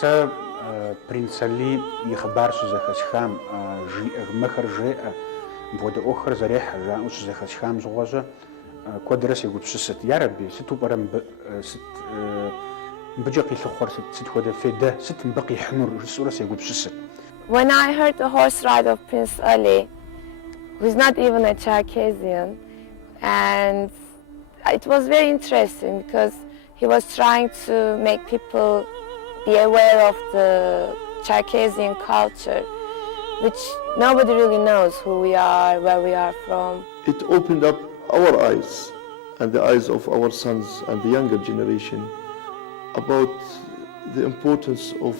Сэ принцали ихбар щызэхэсхам жыӏэгъмэхэр жеӏэ, мыпхуэдэ ӏуэхухэр зэрехьэ жаӏэу щызэхэсхам щыгъуэщӏэ куэдрэ сегупсысыт. Ярэби, сыту пӏэрэ сыт мыбыкӏэ къилъыхъуэр, сыт хуэдэ фейдэ, сыт мыбы къихьынур жысӏэурэ сегупсысыт. When I heard the horse ride of Prince Ali, who's not even a Çerkesian, and it was very interesting because he was trying to make people be aware of the Çerkesian culture, which nobody really knows who we are, where we are from. It opened up our eyes and the eyes of our sons and the younger generation about the importance of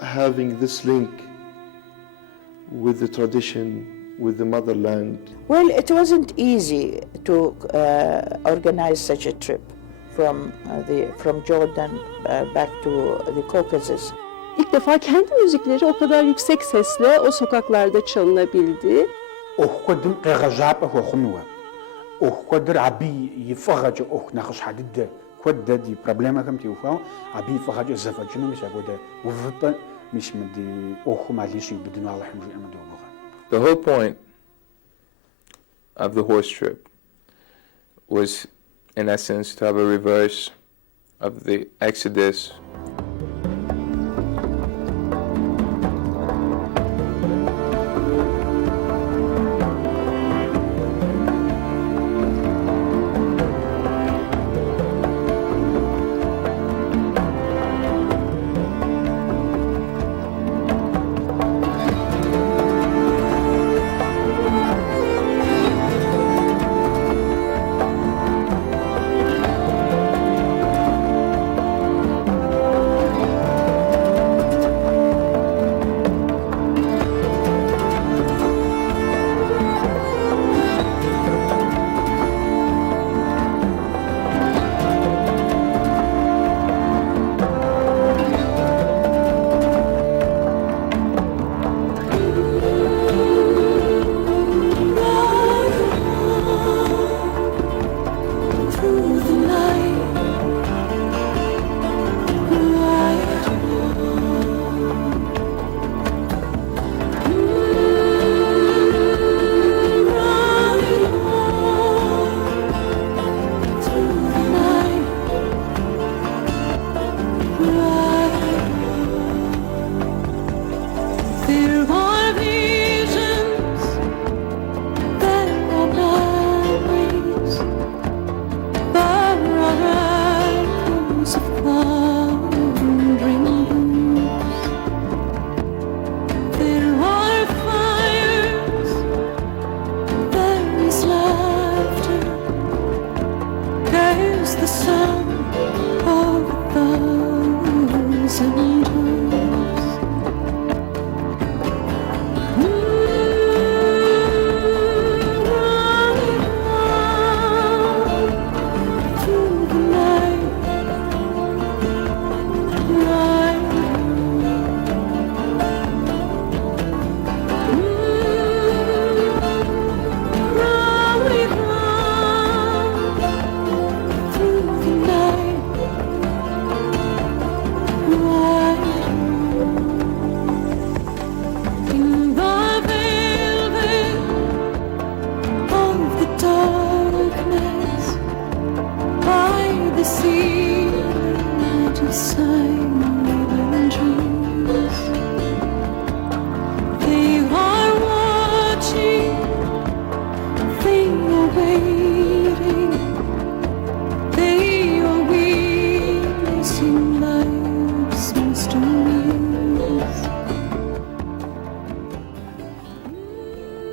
having this link with the tradition, with the motherland. Well, it wasn't easy to organize such a trip from Jordan back to the Caucasus. İlk defa kendi müzikleri o kadar yüksek sesle o sokaklarda çalınabildi. Ӏуэху къегъэжьапӏэ хуэхъунууэ, ӏуэху куэдыр абы и фӏыгъэкӏэ ӏуэху нэхъыщхьэ дыдэ куэд дэ ди проблемэхэм теухуауэ абы и фӏыгъэкӏэ зэфӏэкӏыну мис апхуэдэ увыпӏэ мис мы ди ӏуэхум алищ иубыдыну Аллахьым жиӏэмэ догъуэгъэ. The whole point of the horse trip was, in essence, to have a reverse of the Exodus.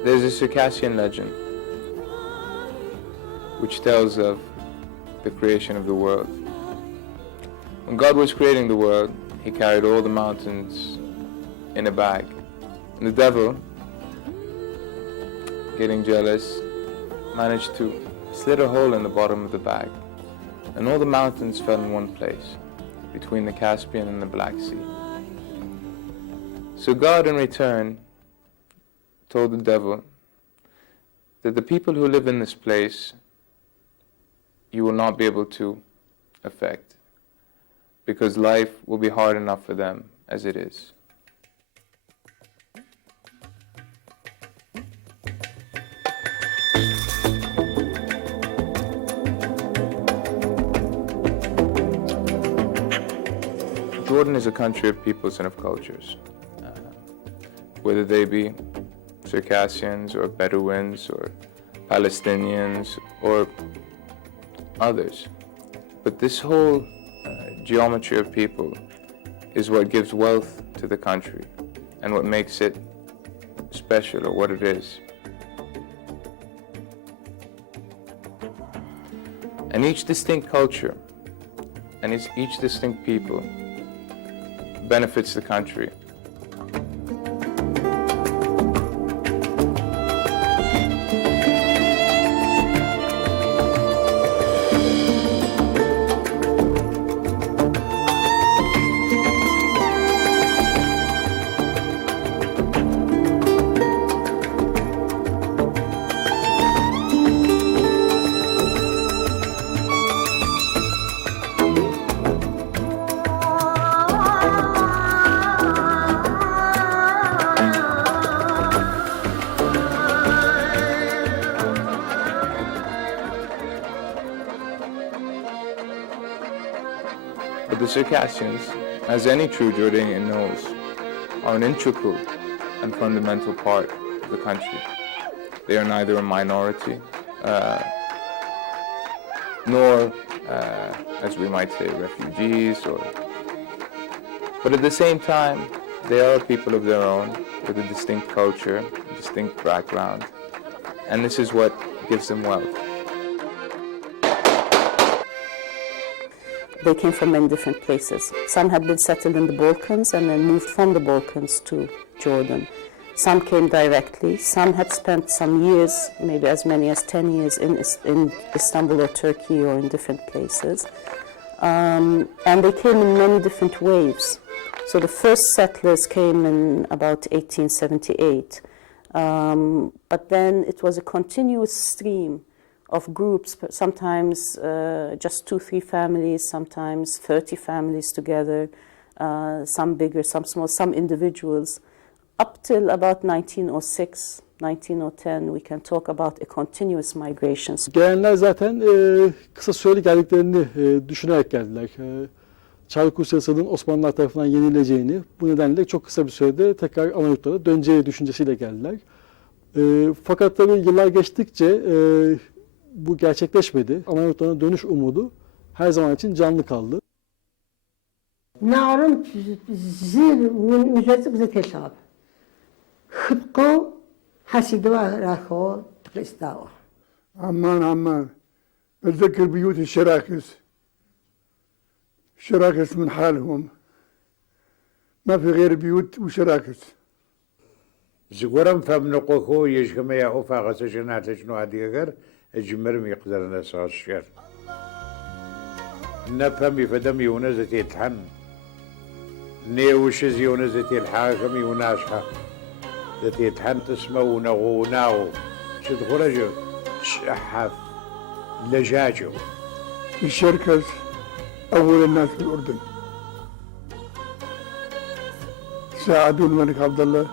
There's a Circassian legend which tells of the creation of the world. When God was creating the world, he carried all the mountains in a bag. And the devil, getting jealous, managed to slit a hole in the bottom of the bag. And all the mountains fell in one place, between the Caspian and the Black Sea. So God, in return, told the devil that the people who live in this place, you will not be able to affect, because life will be hard enough for them as it is. Jordan is a country of peoples and of cultures, whether they be Circassians or Bedouins or Palestinians or others. But this whole geometry of people is what gives wealth to the country and what makes it special, or what it is. And each distinct culture and each distinct people benefits the country. But the Circassians, as any true Jordanian knows, are an integral and fundamental part of the country. They are neither a minority, nor, as we might say, refugees, but at the same time, they are people of their own, with a distinct culture, a distinct background, and this is what gives them wealth. They came from many different places. Some had been settled in the Balkans and then moved from the Balkans to Jordan. Some came directly. Some had spent some years, maybe as many as 10 years, in Istanbul or Turkey or in different places. And they came in many different waves. So the first settlers came in about 1878. But then it was a continuous stream of groups, sometimes just 2-3 families, sometimes 30 families together, some bigger, some small, some individuals. Up till about 1906, 1910, we can talk about a continuous migration. Gelenler zaten kısa süreli geldiklerini düşünerek geldiler. Çarlık Rusyası'nın Osmanlılar tarafından yenileceğini, bu nedenle çok kısa bir sürede tekrar ana yurtlara döneceği düşüncesiyle geldiler. Fakat tabii yıllar geçtikçe bu gerçekleşmedi. Ana yurtlarına dönüş umudu her zaman için canlı kaldı. نعرف زير من مجازك زي تلعب خبقوا حسيدوا راخو تقستاوا عمان بتذكر بيوت الشراكس من حالهم ما في غير بيوت وشراكس زغورم فمنقوكو يجكما يا اوفا غسجنات شنو هاديغر اجمرم يقدرنا صاشر نفهم يفدم يونزتي الحن نيوش زيونزتي الحاكم يوناشها ذاتي الحن تسمو نغوناو شد خرجوا شحف لجاجو الشركس أول الناس في الأردن ساعدوا الملك عبد الله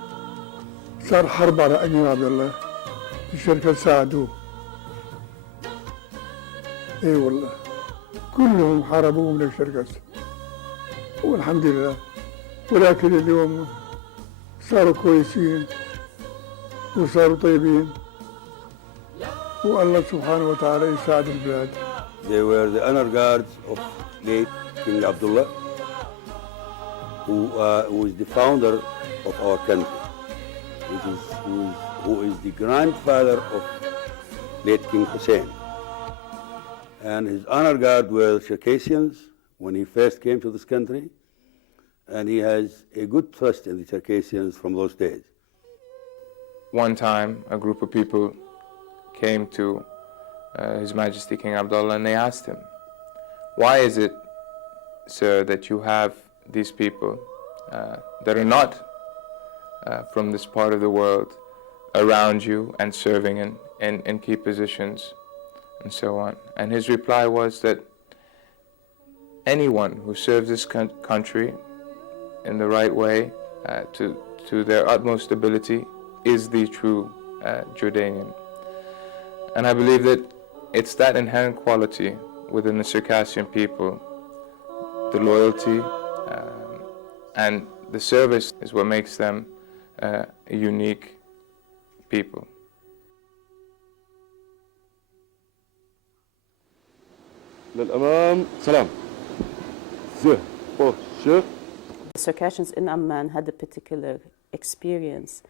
صار حرب على أمير عبد الله الشركة ساعدوه اي والله كلهم حاربوه من الشركة والحمد لله ولكن اليوم صاروا كويسين وصاروا طيبين والله سبحانه وتعالى يساعد البلاد. They were the honor guards of late King Abdullah, who is the founder of our country. who is the grandfather of late King Hussein. And his honor guard were Circassians when he first came to this country, and he has a good trust in the Circassians from those days. One time, a group of people came to His Majesty King Abdullah and they asked him, "Why is it, sir, that you have these people that are not from this part of the world around you and serving in key positions and so on?" And his reply was that anyone who serves this country in the right way to their utmost ability is the true Jordanian. And I believe that it's that inherent quality within the Circassian people, the loyalty and the service is what makes them a unique people. للأمام سلام زه أو شيخ. The Circassians in Amman had a particular experience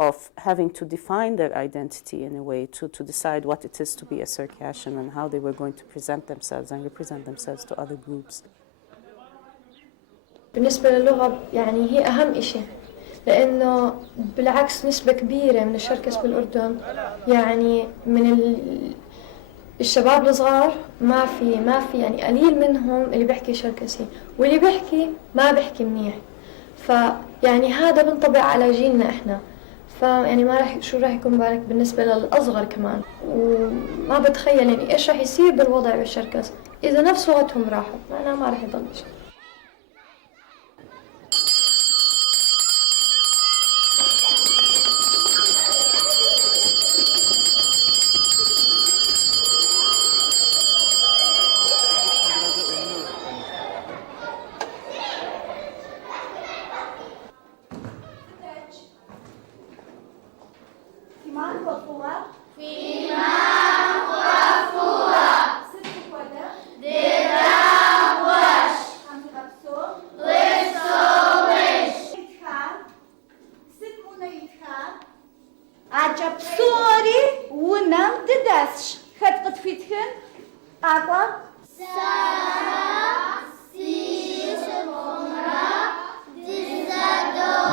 of having to define their identity in a way, to decide what it is to be a Circassian and how they were going to present themselves and represent themselves to other groups. بالنسبة للغة يعني هي أهم إشي، لأنه بالعكس نسبة كبيرة من الشركس بالأردن يعني من الشباب الصغار ما في يعني قليل منهم اللي بيحكي شركسي، واللي بيحكي ما بيحكي منيح، فيعني هذا بنطبق على جيلنا إحنا، فيعني ما راح شو راح يكون بالك بالنسبة للأصغر كمان، وما بتخيل يعني إيش راح يصير بالوضع بالشركس إذا نفس لغتهم راحت، معناها ما راح يضل شيء.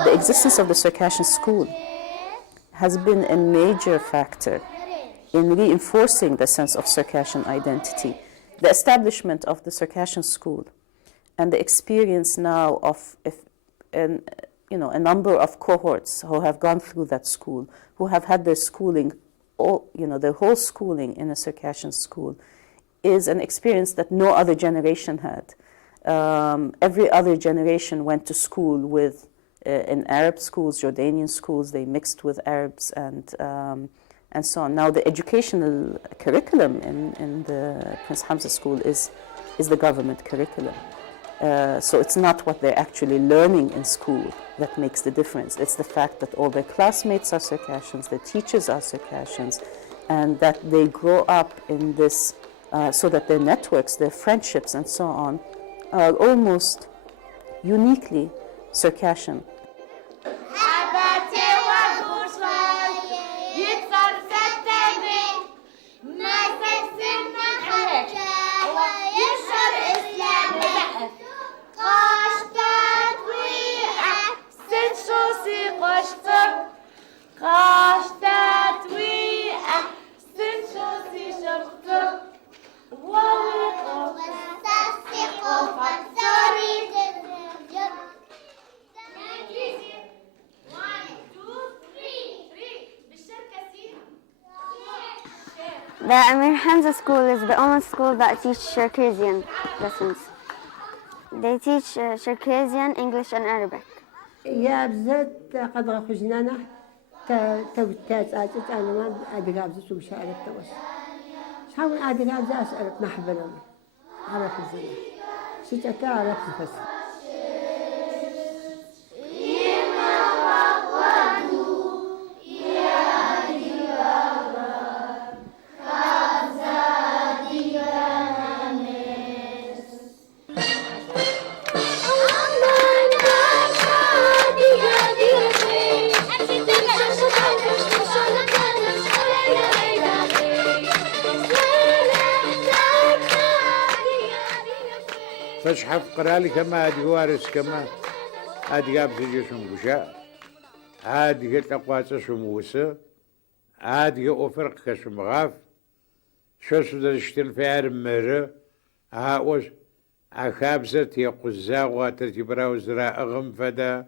The existence of the Circassian school has been a major factor in reinforcing the sense of Circassian identity. The establishment of the Circassian school and the experience now of a number of cohorts who have gone through that school, who have had their schooling, their whole schooling in a Circassian school, is an experience that no other generation had. Every other generation went to school with in Arab schools, Jordanian schools. They mixed with Arabs and so on. Now the educational curriculum in the Prince Hamza school is the government curriculum. So it's not what they're actually learning in school that makes the difference. It's the fact that all their classmates are Circassians, their teachers are Circassians, and that they grow up in this, so that their networks, their friendships and so on are almost uniquely Circassian. The Amir Hamza school is the only school that teaches Çerkesian lessons. They teach Çerkesian, English and Arabic. يا بزت قد غفجنا توتات أجت أنا ما أدري أبزت وشارك توش. شاون أدري أبزت أسأل نحبنا على خزينة. شتى تعرف بس. فشحف قرالي كما أدي وارس كما أدي قاب تجي شمبوشا أدي تقوات شموسة أدي أفرق كشمغاف شو سدرشتن في عرمرة هاوش أخابزة يقزا واترتبرا وزراء أغم فدا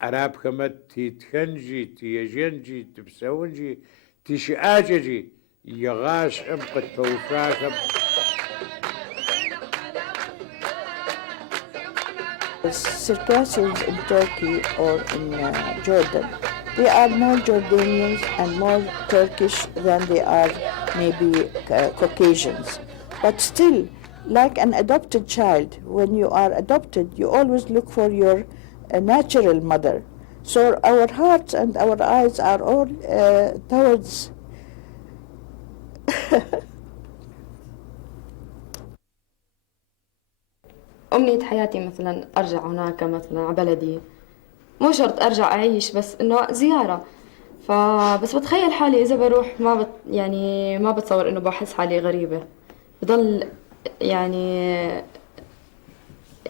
عرب كما تتخنجي تيجنجي تبسونجي تشآججي يغاش أمقت فوفراك Circassians in Turkey or in Jordan, they are more Jordanians and more Turkish than they are maybe Caucasians. But still, like an adopted child, when you are adopted, you always look for your natural mother. So our hearts and our eyes are all towards أمنية حياتي مثلا أرجع هناك مثلا على بلدي، مو شرط أرجع أعيش بس إنه زيارة. فبس بتخيل حالي إذا بروح يعني ما بتصور إنه بحس حالي غريبة، بضل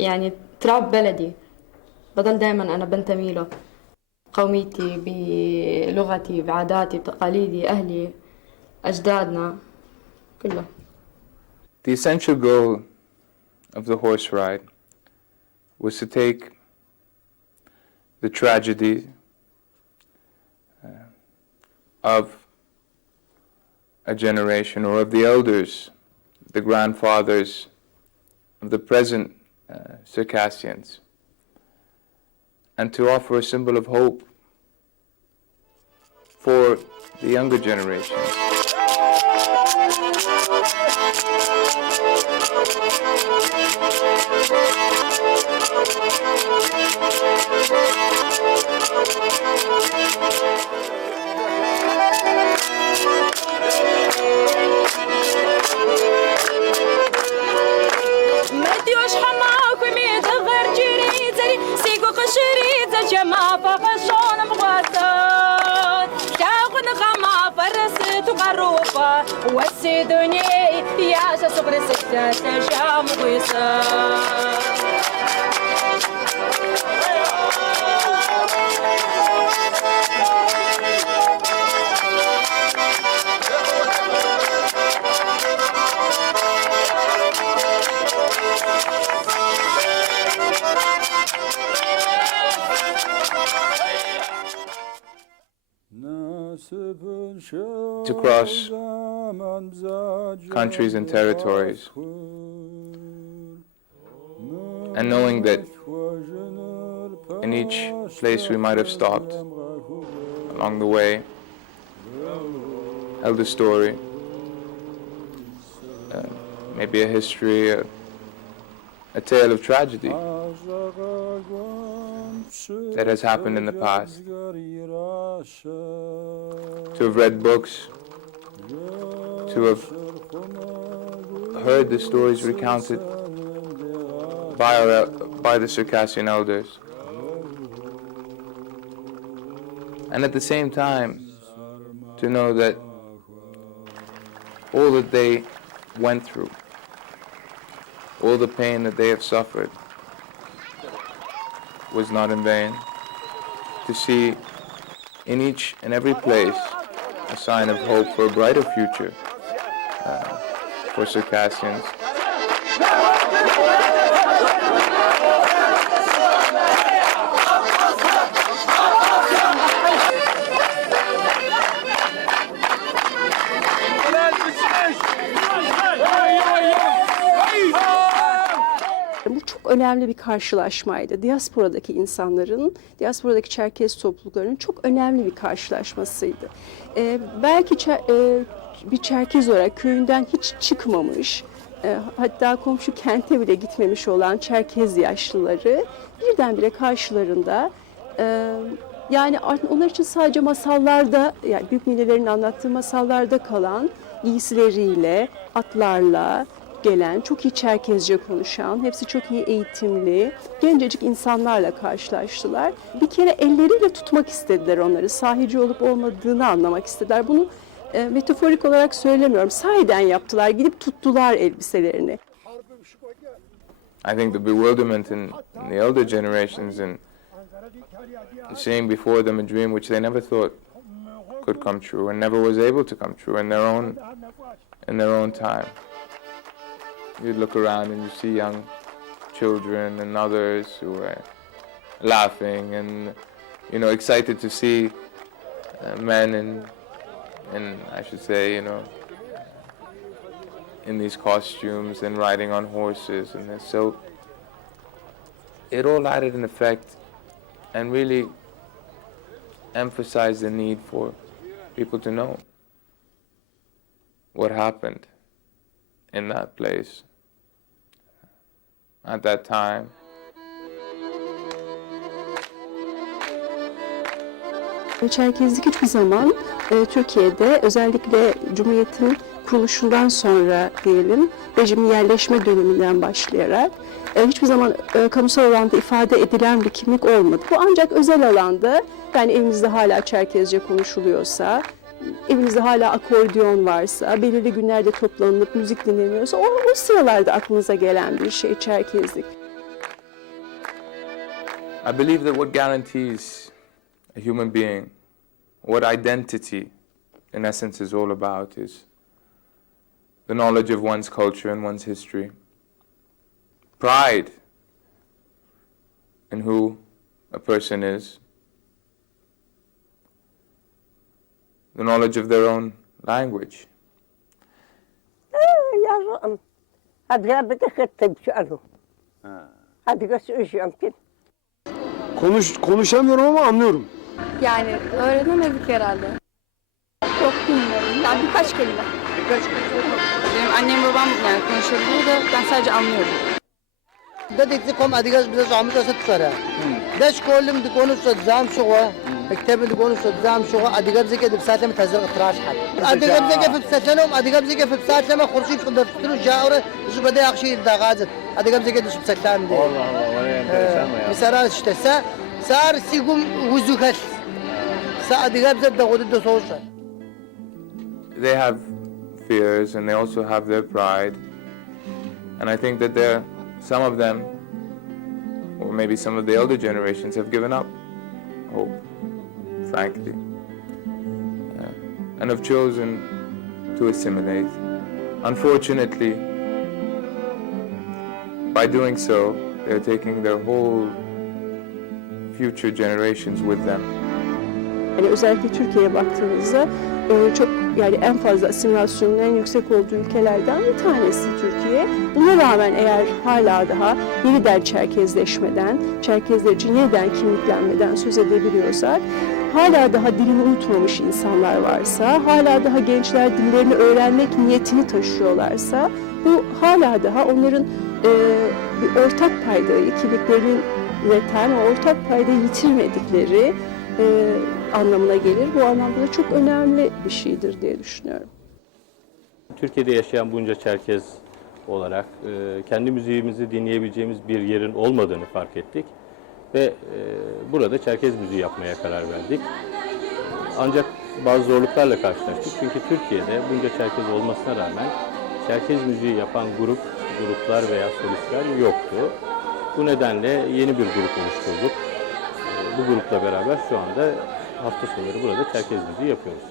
يعني تراب بلدي، بضل دائما أنا بنتمي له، قوميتي بلغتي بعاداتي بتقاليدي أهلي أجدادنا كله. The essential goal of the horse ride was to take the tragedy of a generation, or of the elders, the grandfathers of the present Circassians, and to offer a symbol of hope for the younger generations. مديوش حماك وميت غير جريتي سيقو قشريت جما فقشون مغاتات شاغن غما فرست وقروفة والسيدوني يا صبر ستة تجام ويسار To cross countries and territories, and knowing that in each place we might have stopped along the way, held a story, maybe a history, a tale of tragedy that has happened in the past. To have read books, to have heard the stories recounted by the Circassian elders, and at the same time to know that all that they went through, all the pain that they have suffered, was not in vain. To see in each and every place a sign of hope for a brighter future for Circassians. Bu çok önemli bir karşılaşmaydı. Diasporadaki insanların, diasporadaki Çerkes topluluklarının çok önemli bir karşılaşmasıydı. Belki bir Çerkez olarak köyünden hiç çıkmamış, hatta komşu kente bile gitmemiş olan Çerkez yaşlıları birdenbire karşılarında, yani onlar için sadece masallarda, yani büyük ninelerin anlattığı masallarda kalan giysileriyle, atlarla gelen, çok iyi Çerkezce konuşan, hepsi çok iyi eğitimli, gencecik insanlarla karşılaştılar. Bir kere elleriyle tutmak istediler onları, sahici olup olmadığını anlamak istediler. Bunu metaforik olarak söylemiyorum, sahiden yaptılar, gidip tuttular elbiselerini. I think the bewilderment in the elder generations and seeing before them a dream which they never thought could come true and never was able to come true in their own time. You'd look around and you see young children and others who are laughing and, you know, excited to see men in I should say, you know, in these costumes and riding on horses and this. So it all added an effect and really emphasized the need for people to know what happened in that place at that time. Çerkezlik hiçbir zaman Türkiye'de özellikle Cumhuriyet'in kuruluşundan sonra diyelim rejimin yerleşme döneminden başlayarak hiçbir zaman kamusal alanda ifade edilen bir kimlik olmadı. Bu ancak özel alanda, yani evinizde hala Çerkezce konuşuluyorsa, evinizde hala akordeon varsa, belirli günlerde toplanılıp müzik dinleniyorsa o sıralarda aklınıza gelen bir şey Çerkezlik. I believe that what guarantees a human being, what identity in essence is all about, is the knowledge of one's culture and one's history, pride in who a person is, the knowledge of their own language. Yavrum, Adyghe beklettim şu anu. Adyghe söyleyeceğim ki. Konuşamıyorum ama anlıyorum. Yani öğrenemedik herhalde. Yok bilmiyorum. Yani birkaç kelime. Benim annem babam yani konuşabiliyor da ben sadece anlıyorum. بدك تقوم أديجاز بس عمرها 6 سنة. داش كلهم تكونوا صدام شغوا مكتب تكونوا صدام شغوا أديجاز زي كده بساعة لما تهزر اطراش حد. أديجاز زي كده في بساتهم أديجاز زي كده في بساعة لما خرشين في قدر تلو جاورة شو بدي أخشي الدغازت أديجاز زي كده شو بسكتان ده. والله ولا مثلا إشته صار سيقوم وزوجات. صار أديجاز زي دغود الدسوسة. They have fears and they also have their pride, and I think that some of them, or maybe some of the elder generations, have given up hope, frankly, and have chosen to assimilate. Unfortunately, by doing so, they're taking their whole future generations with them. Yani özellikle Türkiye'ye baktığınızda çok, yani en fazla asimilasyonun en yüksek olduğu ülkelerden bir tanesi Türkiye. Buna rağmen eğer hala daha yeniden Çerkezleşmeden, Çerkezler için yeniden kimliklenmeden söz edebiliyorsak, hala daha dilini unutmamış insanlar varsa, hala daha gençler dillerini öğrenmek niyetini taşıyorlarsa, bu hala daha onların bir ortak paydayı, kimliklerini üreten o ortak paydayı yitirmedikleri anlamına gelir. Bu anlamda da çok önemli bir şeydir diye düşünüyorum. Türkiye'de yaşayan bunca Çerkez olarak kendi müziğimizi dinleyebileceğimiz bir yerin olmadığını fark ettik ve burada Çerkez müziği yapmaya karar verdik. Ancak bazı zorluklarla karşılaştık çünkü Türkiye'de bunca Çerkez olmasına rağmen Çerkez müziği yapan gruplar veya solistler yoktu. Bu nedenle yeni bir grup oluşturduk. Bu grupla beraber şu anda hafta sonları burada Çerkez müziği yapıyoruz.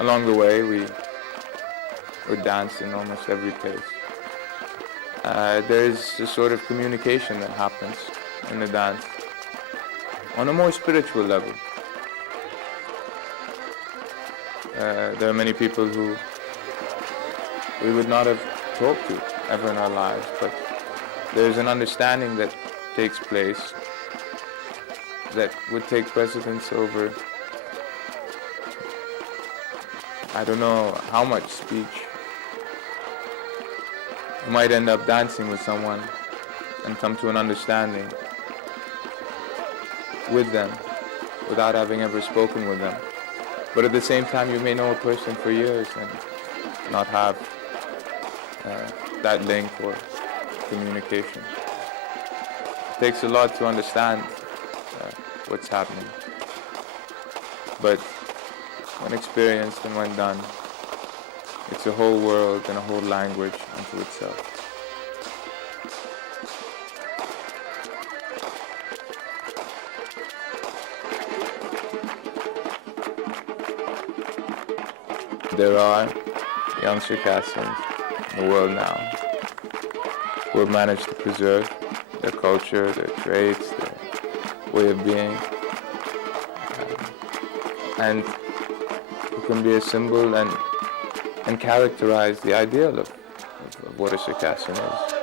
Along the way, we dance in almost every place. There is a sort of communication that happens in the dance on a more spiritual level. There are many people who we would not have talked to ever in our lives, but there's an understanding that takes place that would take precedence over, I don't know how much speech. You might end up dancing with someone and come to an understanding with them without having ever spoken with them. But at the same time, you may know a person for years and not have that link or communication. It takes a lot to understand what's happening. But when experienced and when done, It's a whole world and a whole language unto itself. There are young Circassians in the world now who have managed to preserve their culture, their traits, their way of being, and who can be a symbol and characterize the ideal of what a Circassian is.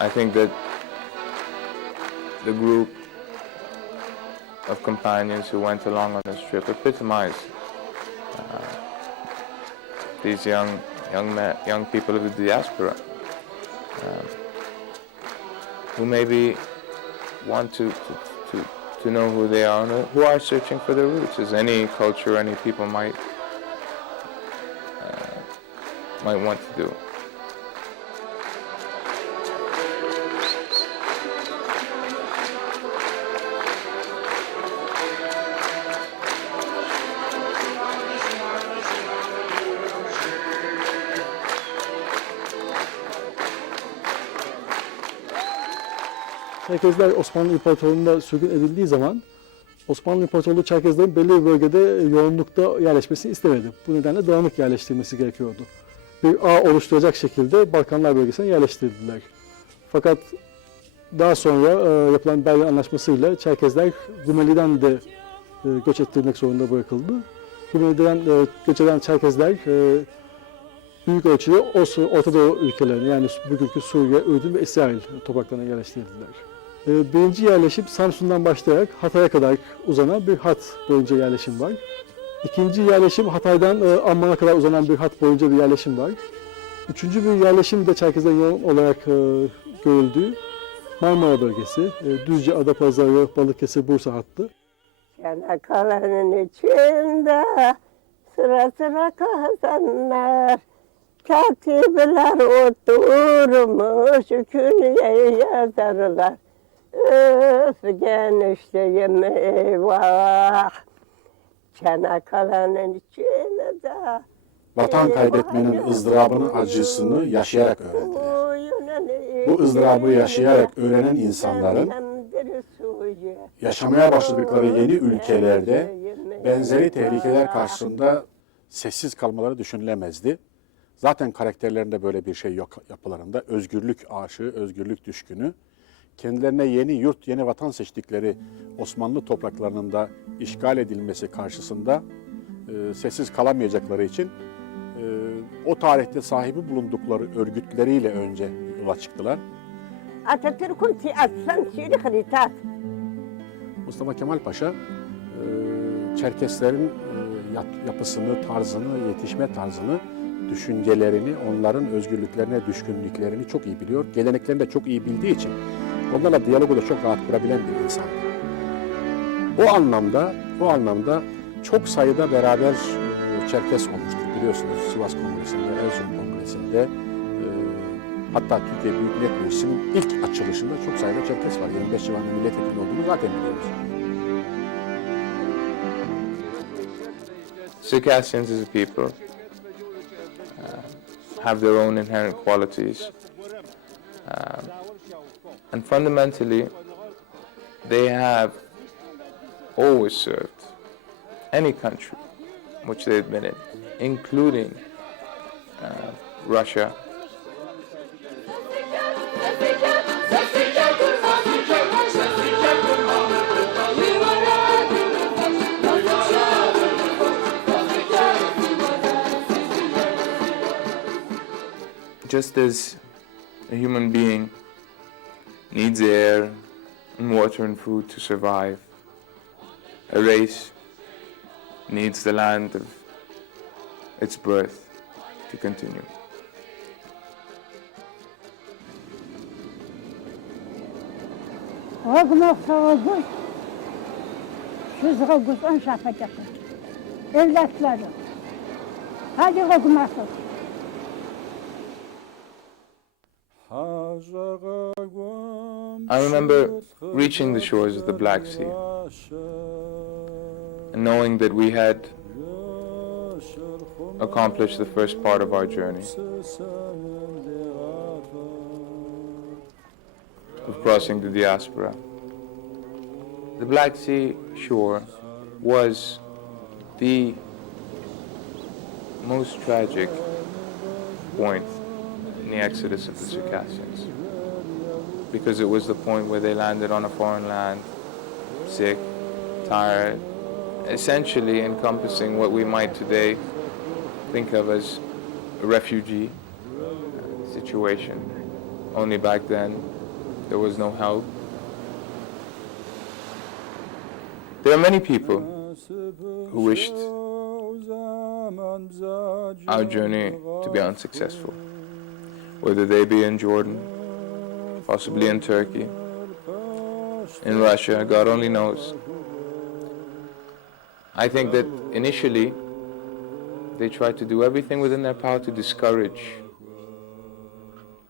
I think that the group of companions who went along on this trip epitomize these young people of the diaspora who maybe want to know who they are and who are searching for their roots, as any culture, any people might want to do. Çerkezler Osmanlı İmparatorluğu'nda sürgün edildiği zaman Osmanlı İmparatorluğu Çerkezlerin belli bir bölgede yoğunlukta yerleşmesini istemedi. Bu nedenle dağınık yerleştirilmesi gerekiyordu. Bir ağ oluşturacak şekilde Balkanlar bölgesine yerleştirdiler. Fakat daha sonra yapılan Berlin Anlaşması'yla Çerkezler Rumeli'den de göç ettirmek zorunda bırakıldı. Rumeli'den göç eden Çerkezler büyük ölçüde Orta Doğu ülkelerine, yani bugünkü Suriye, Ürdün ve İsrail topraklarına yerleştirildiler. Birinci yerleşim Samsun'dan başlayarak Hatay'a kadar uzanan bir hat boyunca yerleşim var. İkinci yerleşim Hatay'dan Amman'a kadar uzanan bir hat boyunca bir yerleşim var. Üçüncü bir yerleşim de Çerkezlerin yoğun olarak görüldüğü Marmara bölgesi, Düzce, Adapazarı, Balıkesir, Bursa hattı. Çanakkale'nin içinde sıra sıra kazanlar, katipler oturmuş künyeye yazarlar. Öf genişliğim eyvah, Çanakkale'nin içinde. Vatan kaybetmenin ızdırabını, acısını yaşayarak öğrendiler. Bu ızdırabı yaşayarak öğrenen insanların yaşamaya başladıkları yeni ülkelerde benzeri tehlikeler karşısında sessiz kalmaları düşünülemezdi. Zaten karakterlerinde böyle bir şey yok yapılarında. Özgürlük aşığı, özgürlük düşkünü. Kendilerine yeni yurt, yeni vatan seçtikleri Osmanlı topraklarının da işgal edilmesi karşısında sessiz kalamayacakları için o tarihte sahibi bulundukları örgütleriyle önce yola çıktılar. Mustafa Kemal Paşa Çerkeslerin yapısını, tarzını, yetişme tarzını, düşüncelerini, onların özgürlüklerine, düşkünlüklerini çok iyi biliyor. Geleneklerini de çok iyi bildiği için onlarla diyalogu da çok rahat kurabilen bir insan. O anlamda çok sayıda beraber Çerkes olmuştur. Biliyorsunuz Sivas Kongresi'nde, Erzurum Kongresi'nde, hatta Türkiye Büyük Millet Meclisi'nin ilk açılışında çok sayıda Çerkes var. 25 civarında milletvekili olduğunu zaten biliyoruz. Circassians as a people have their own inherent qualities, and fundamentally they have always served any country which they've been in, including Russia. Just as a human being needs air and water and food to survive, a race needs the land of its birth to continue. I remember reaching the shores of the Black Sea and knowing that we had accomplished the first part of our journey of crossing the diaspora. The Black Sea shore was the most tragic point in the exodus of the Circassians, because it was the point where they landed on a foreign land, sick, tired, essentially encompassing what we might today think of as a refugee situation. Only back then there was no help. There are many people who wished our journey to be unsuccessful, whether they be in Jordan, possibly in Turkey, in Russia, God only knows. I think that initially they tried to do everything within their power to discourage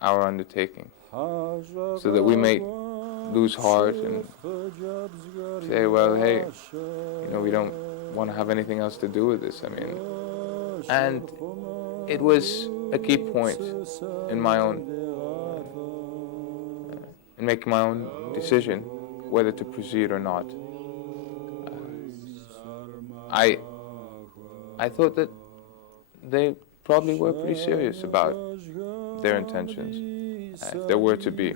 our undertaking, so that we may lose heart and say, well, hey, we don't want to have anything else to do with this. And it was a key point in making my own decision whether to proceed or not. I thought that they probably were pretty serious about their intentions, if there were to be.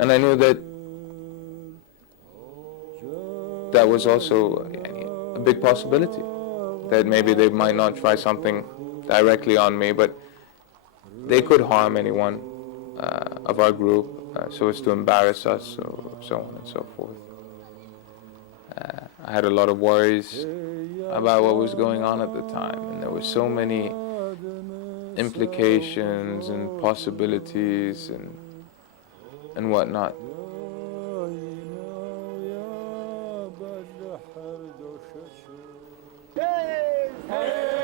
And I knew that that was also a big possibility, that maybe they might not try something directly on me, but they could harm anyone of our group so as to embarrass us, or so on and so forth. I had a lot of worries about what was going on at the time, and there were so many implications and possibilities and whatnot.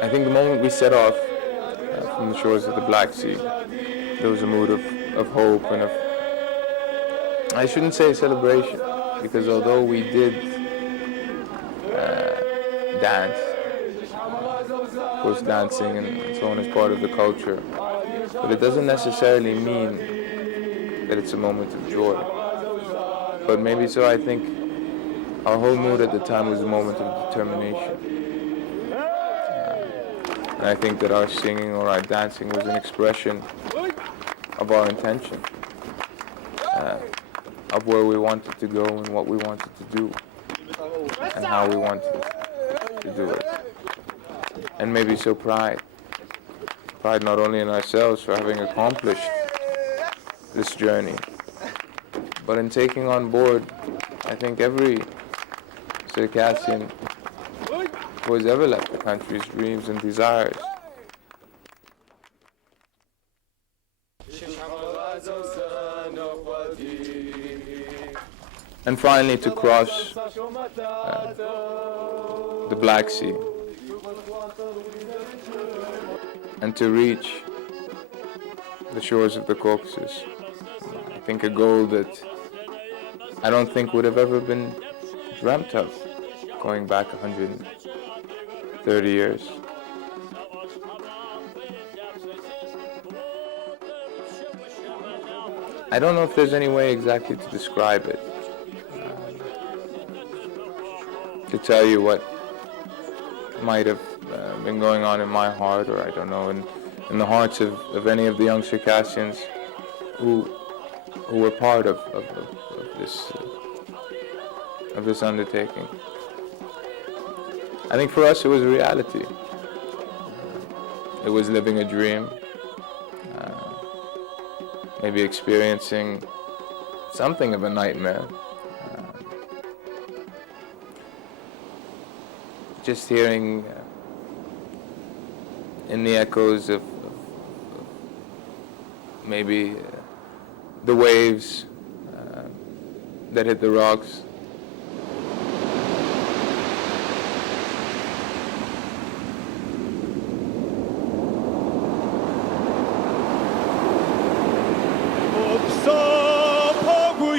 I think the moment we set off from the shores of the Black Sea, there was a mood of hope and of, I shouldn't say celebration, because although we did dance, of course dancing and so on is part of the culture, but it doesn't necessarily mean that it's a moment of joy. But maybe so, I think our whole mood at the time was a moment of determination. And I think that our singing or our dancing was an expression of our intention, of where we wanted to go and what we wanted to do, and how we wanted to do it. And maybe so pride not only in ourselves for having accomplished this journey, but in taking on board, I think, every Circassian who has ever left the country's dreams and desires. And finally to cross the Black Sea and to reach the shores of the Caucasus. I think a goal that I don't think would have ever been dreamt of going back 130 years. I don't know if there's any way exactly to describe it, to tell you what might have been going on in my heart, or I don't know, in the hearts of any of the young Circassians who were part of this undertaking. I think for us it was a reality. It was living a dream, maybe experiencing something of a nightmare. Just hearing in the echoes of maybe the waves that hit the rocks.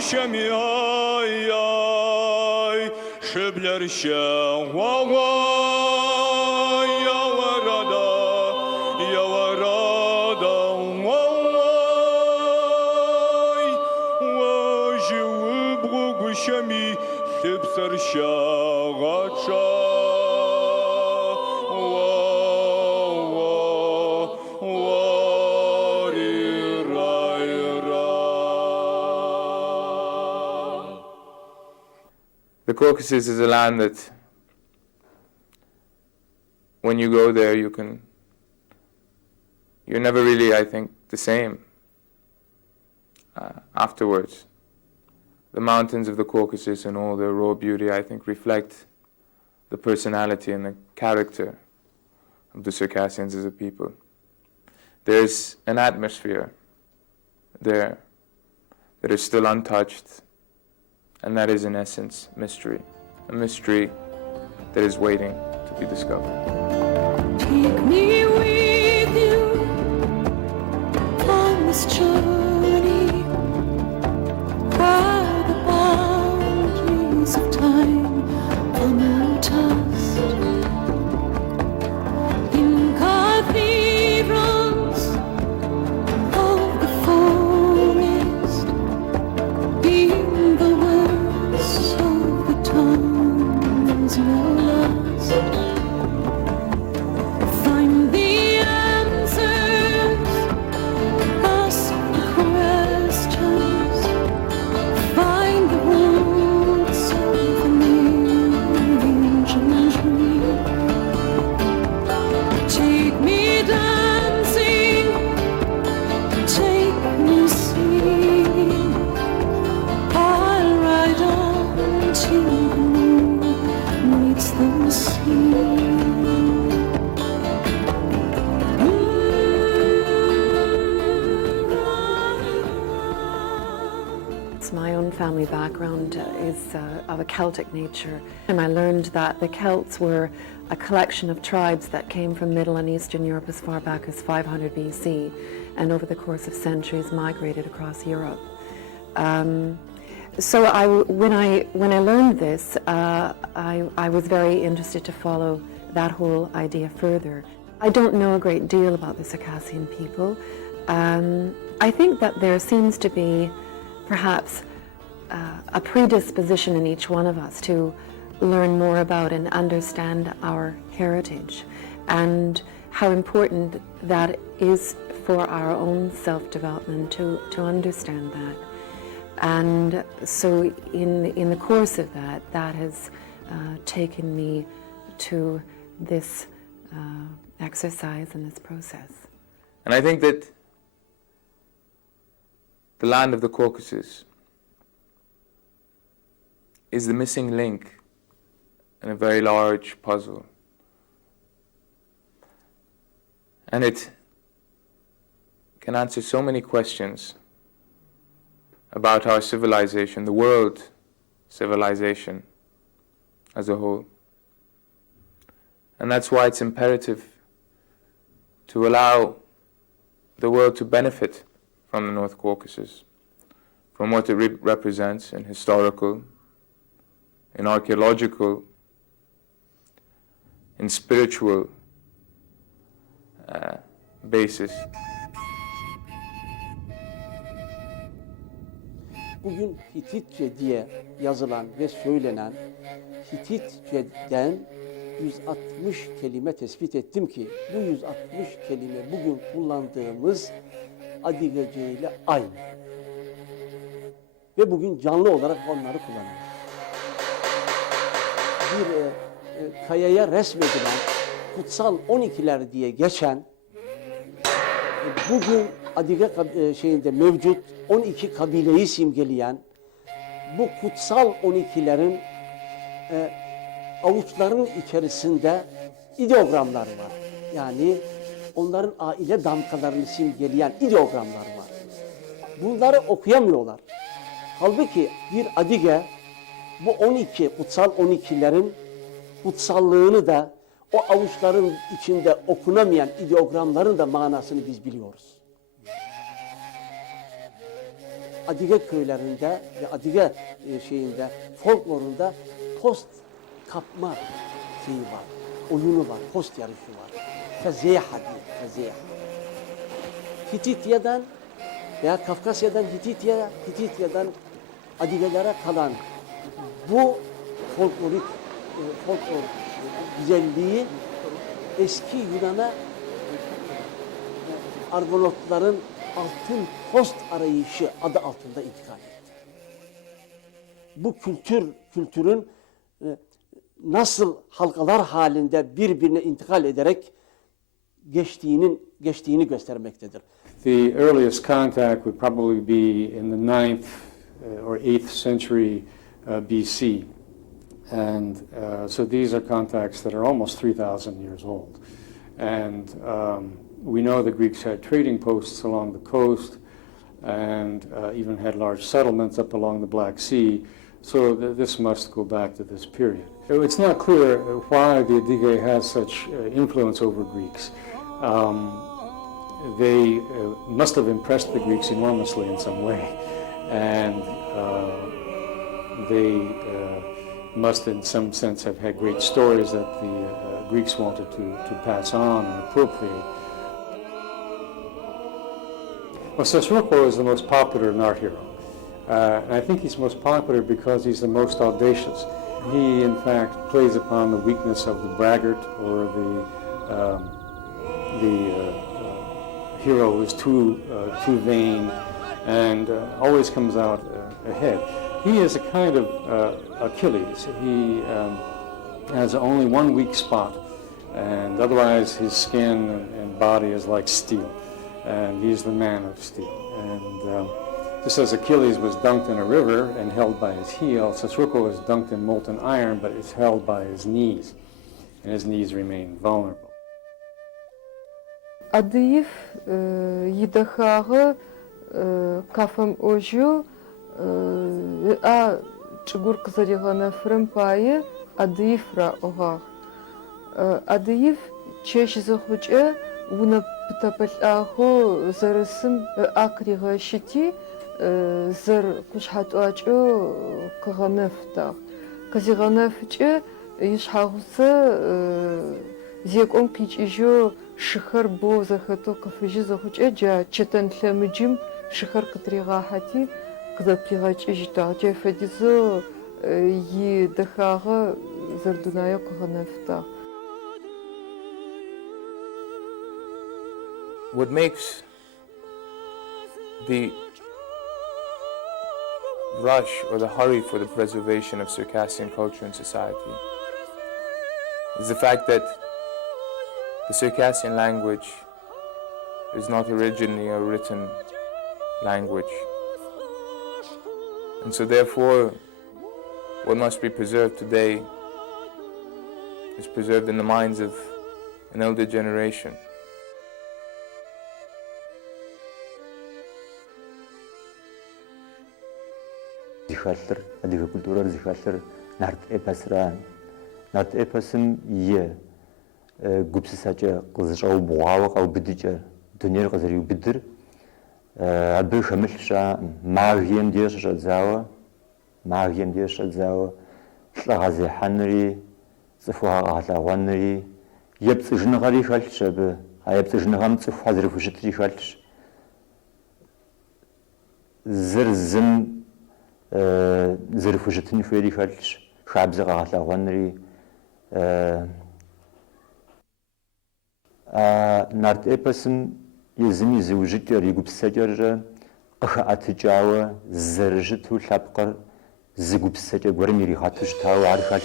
şemi ay ay şebler şahva yavarada yavarada vay vajı bru şemi sebser şagaça The Caucasus is a land that, when you go there, you're never really, I think, the same afterwards. The mountains of the Caucasus and all their raw beauty, I think, reflect the personality and the character of the Circassians as a people. There's an atmosphere there that is still untouched, and that is, in essence, mystery. A mystery that is waiting to be discovered. Take me with you on this journey, where the boundaries of time are untouched. In cathedrals of the forest, in the words of the tongues now lost. Find the answers, ask the questions, find the roots of an ancient tree. Take me dancing, take me singing, I'll ride on till the moon meets the sea. My own family background is of a Celtic nature, and I learned that the Celts were a collection of tribes that came from Middle and Eastern Europe as far back as 500 BC, and over the course of centuries migrated across Europe. So when I learned this, I was very interested to follow that whole idea further. I don't know a great deal about the Circassian people. I think that there seems to be perhaps a predisposition in each one of us to learn more about and understand our heritage and how important that is for our own self-development to understand that. And so in the course of that has taken me to this exercise and this process. And I think that the land of the Caucasus is the missing link in a very large puzzle. And it can answer so many questions about our civilization, the world civilization as a whole. And that's why it's imperative to allow the world to benefit from the North Caucasus, from what it represents in historical, in archaeological, in spiritual basis. Bugün Hititçe diye yazılan ve söylenen Hititçe'den 160 kelime tespit ettim ki bu 160 kelime bugün kullandığımız Adigece ile aynı. Ve bugün canlı olarak onları kullanıyoruz. Bir kayaya resmedilen kutsal 12'ler diye geçen bugün Adyghe şeyinde mevcut 12 kabileyi simgeleyen bu kutsal 12'lerin avuçların içerisinde ideogramlar var. Yani onların aile damgalarını simgeleyen ideogramlar var. Bunları okuyamıyorlar. Halbuki bir Adige bu 12 kutsal 12'lerin kutsallığını da o avuçların içinde okunamayan ideogramların da manasını biz biliyoruz. Adige köylerinde ve Adige şeyinde, folklorunda post kapma şeyi var, oyunu var, post yarışı var. Fezeha diye, fezeha. Hititya'dan veya Kafkasya'dan Hititya'dan Adigelere kalan bu folklor güzelliği eski Yunan'a Argonotların altın post arayışı adı altında intikal etti. Bu kültürün nasıl halkalar halinde birbirine intikal ederek geçtiğini göstermektedir. The earliest contact would probably be in the 9th or 8th century BC. And so these are contacts that are almost 3,000 years old. And we know the Greeks had trading posts along the coast and even had large settlements up along the Black Sea. So this must go back to this period. It's not clear why the Adige has such influence over Greeks. They must have impressed the Greeks enormously in some way, and they must in some sense have had great stories that the Greeks wanted to pass on and appropriate. Well, Sürgününün is the most popular art hero. And I think he's most popular because he's the most audacious. He, in fact, plays upon the weakness of the braggart or the hero who is too vain and always comes out ahead. He is a kind of Achilles. He has only one weak spot, and otherwise his skin and body is like steel, and he's the man of steel. And just as Achilles was dunked in a river and held by his heel, Sürgünün was dunked in molten iron, but is held by his knees, and his knees remain vulnerable. Adige yidexağe kafem oju a çugur kızarıganefrem paye Adige ra'oğağ. Adige çeş zıxuç'e una pıtapel'ağo zerısım akriğeşiti zer kuşhat'uaç'e kıganeftağı. Kızıganefç'e yişhağısı zek'om kiç'ijyo şıxer bo zexeto kıfıjı zıxuç'e ca çeten lhemıcım şıxer kıtrığahati kızapliğaç'ijtağı. Ca fedizo yidexağe zerdunaya kıganeftağı. What makes the rush or the hurry for the preservation of Circassian culture and society is the fact that the Circassian language is not originally a written language. And so therefore, what must be preserved today is preserved in the minds of an elder generation. Zixalır, Adige kulturar zixalır, nart epasran, nart epasım ye, gupsisaca kızışav buğava kav bidice, dünyar kızırıyor bidir, abı şamışsa mağiyem diye şadzawa, mağiyem diye şadzawa, şlagazi hanri, sıfuha ağlawanri, yapsıjını gari şalış abı, yapsıjını gam sıfu hazır fuşitri şalış, zırzım zırfıjıtın feri şalış, şabzı ağlawanri, nart epasım yezimi zıvıjıtır yugupsacar, atıcawa zırjıtu şapkar zıgupsacar görmiri hatuş tağı arşalış.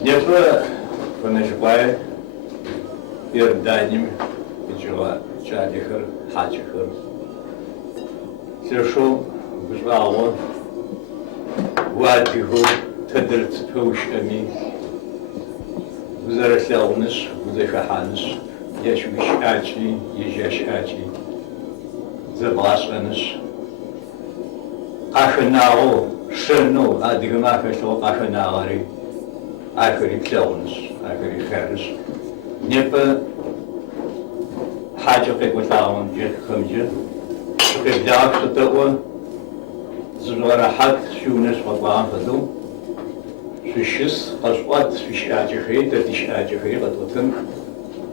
Nefre konuşmayı bir daim içiyor, çadihır, hacıhır. Sırşu güzbağı, vadihu, tedrit pevşemi, güzerslağınız, güzeşahanız, yaşmış açı, yaşaş açı, zıbasınız. Kaşınağı, şınnu, adigma kaşınağı, kaşınağları. آخری کلاونس آخری خرس نبى حاجة في قطعون جه خمجة في داك ستوى زوارة حد شو ناس فضلان فدو في الشس قصوات في شاجة خير تدي شاجة خير قطوتن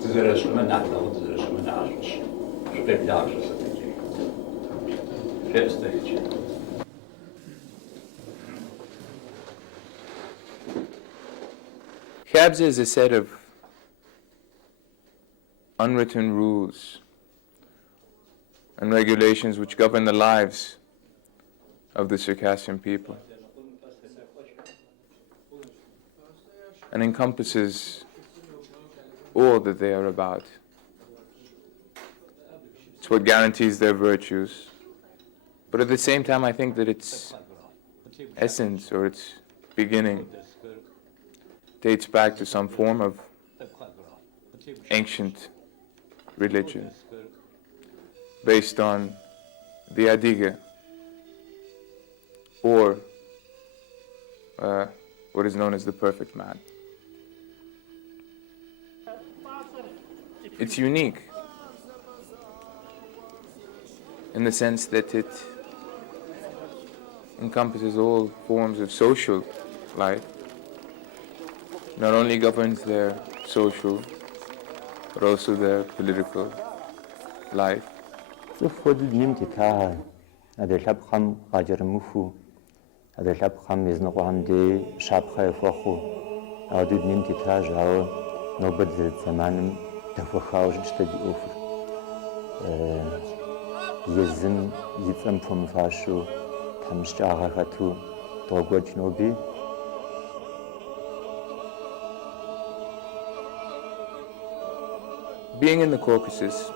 تدرس من نحلة وتدرس من عصوص في داك ستوى في استهجة Hikâyesi is a set of unwritten rules and regulations which govern the lives of the Circassian people and encompasses all that they are about. It's what guarantees their virtues, but at the same time I think that its essence or its beginning dates back to some form of ancient religion based on the Adige, or what is known as the perfect man. It's unique in the sense that it encompasses all forms of social life, not only governs their social, but also their political life. خود نمتها هذا لبخم قاجر مفو هذا لبخم يزنقهم دي شاب خيفخو هذا نمتها جاو نوبد زمان تفخاوش تدي أوفر يزن يتم فم فاشو تمشي عهاتو توجد نوبي. Being in the Caucasus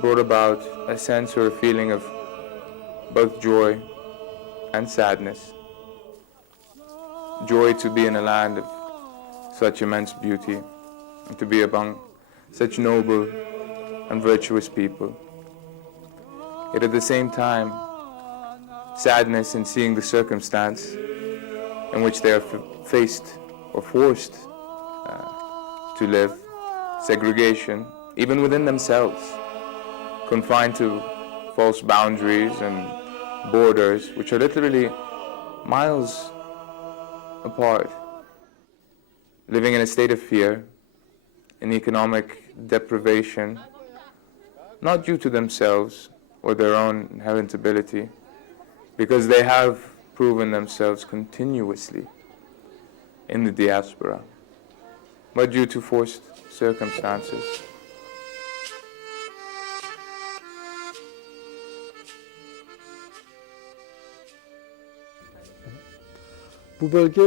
brought about a sense or a feeling of both joy and sadness. Joy to be in a land of such immense beauty, and to be among such noble and virtuous people. Yet at the same time, sadness in seeing the circumstance in which they are faced or forced to live, segregation, even within themselves, confined to false boundaries and borders which are literally miles apart, living in a state of fear, in economic deprivation, not due to themselves or their own inherent ability, because they have proven themselves continuously in the diaspora, but due to forced circumstances. Bu bölge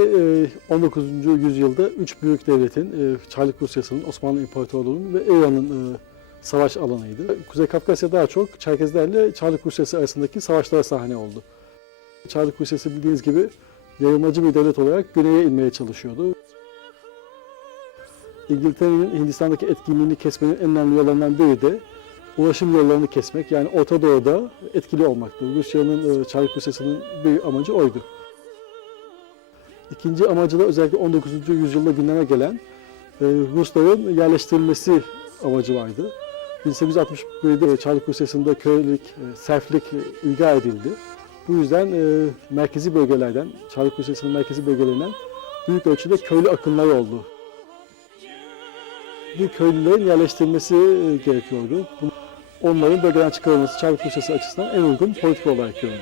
19. yüzyılda üç büyük devletin, Çarlık Rusyası'nın, Osmanlı İmparatorluğu'nun ve İran'ın savaş alanıydı. Kuzey Kafkasya daha çok Çerkezlerle Çarlık Rusyası arasındaki savaşlara sahne oldu. Çarlık Rusyası bildiğiniz gibi yayılmacı bir devlet olarak güneye inmeye çalışıyordu. İngiltere'nin Hindistan'daki etkinliğini kesmenin en önemli yollarından biri de ulaşım yollarını kesmek, yani Orta Doğu'da etkili olmaktı. Rusya'nın, Çarlık Rusyası'nın bir amacı oydu. İkinci amacı da özellikle 19. yüzyılda gündeme gelen Rusların yerleştirilmesi amacı vardı. 1861'de Çarlık Rusyası'nda köylülük, serflik ilga edildi. Bu yüzden merkezi bölgelerden, Çarlık Rusyası'nın merkezi bölgelerinden büyük ölçüde köylü akınları oldu. Bu köylülerin yerleştirilmesi gerekiyordu. Onların bölgeden çıkarılması Çarlık Rusyası açısından en uygun politika olarak görüldü.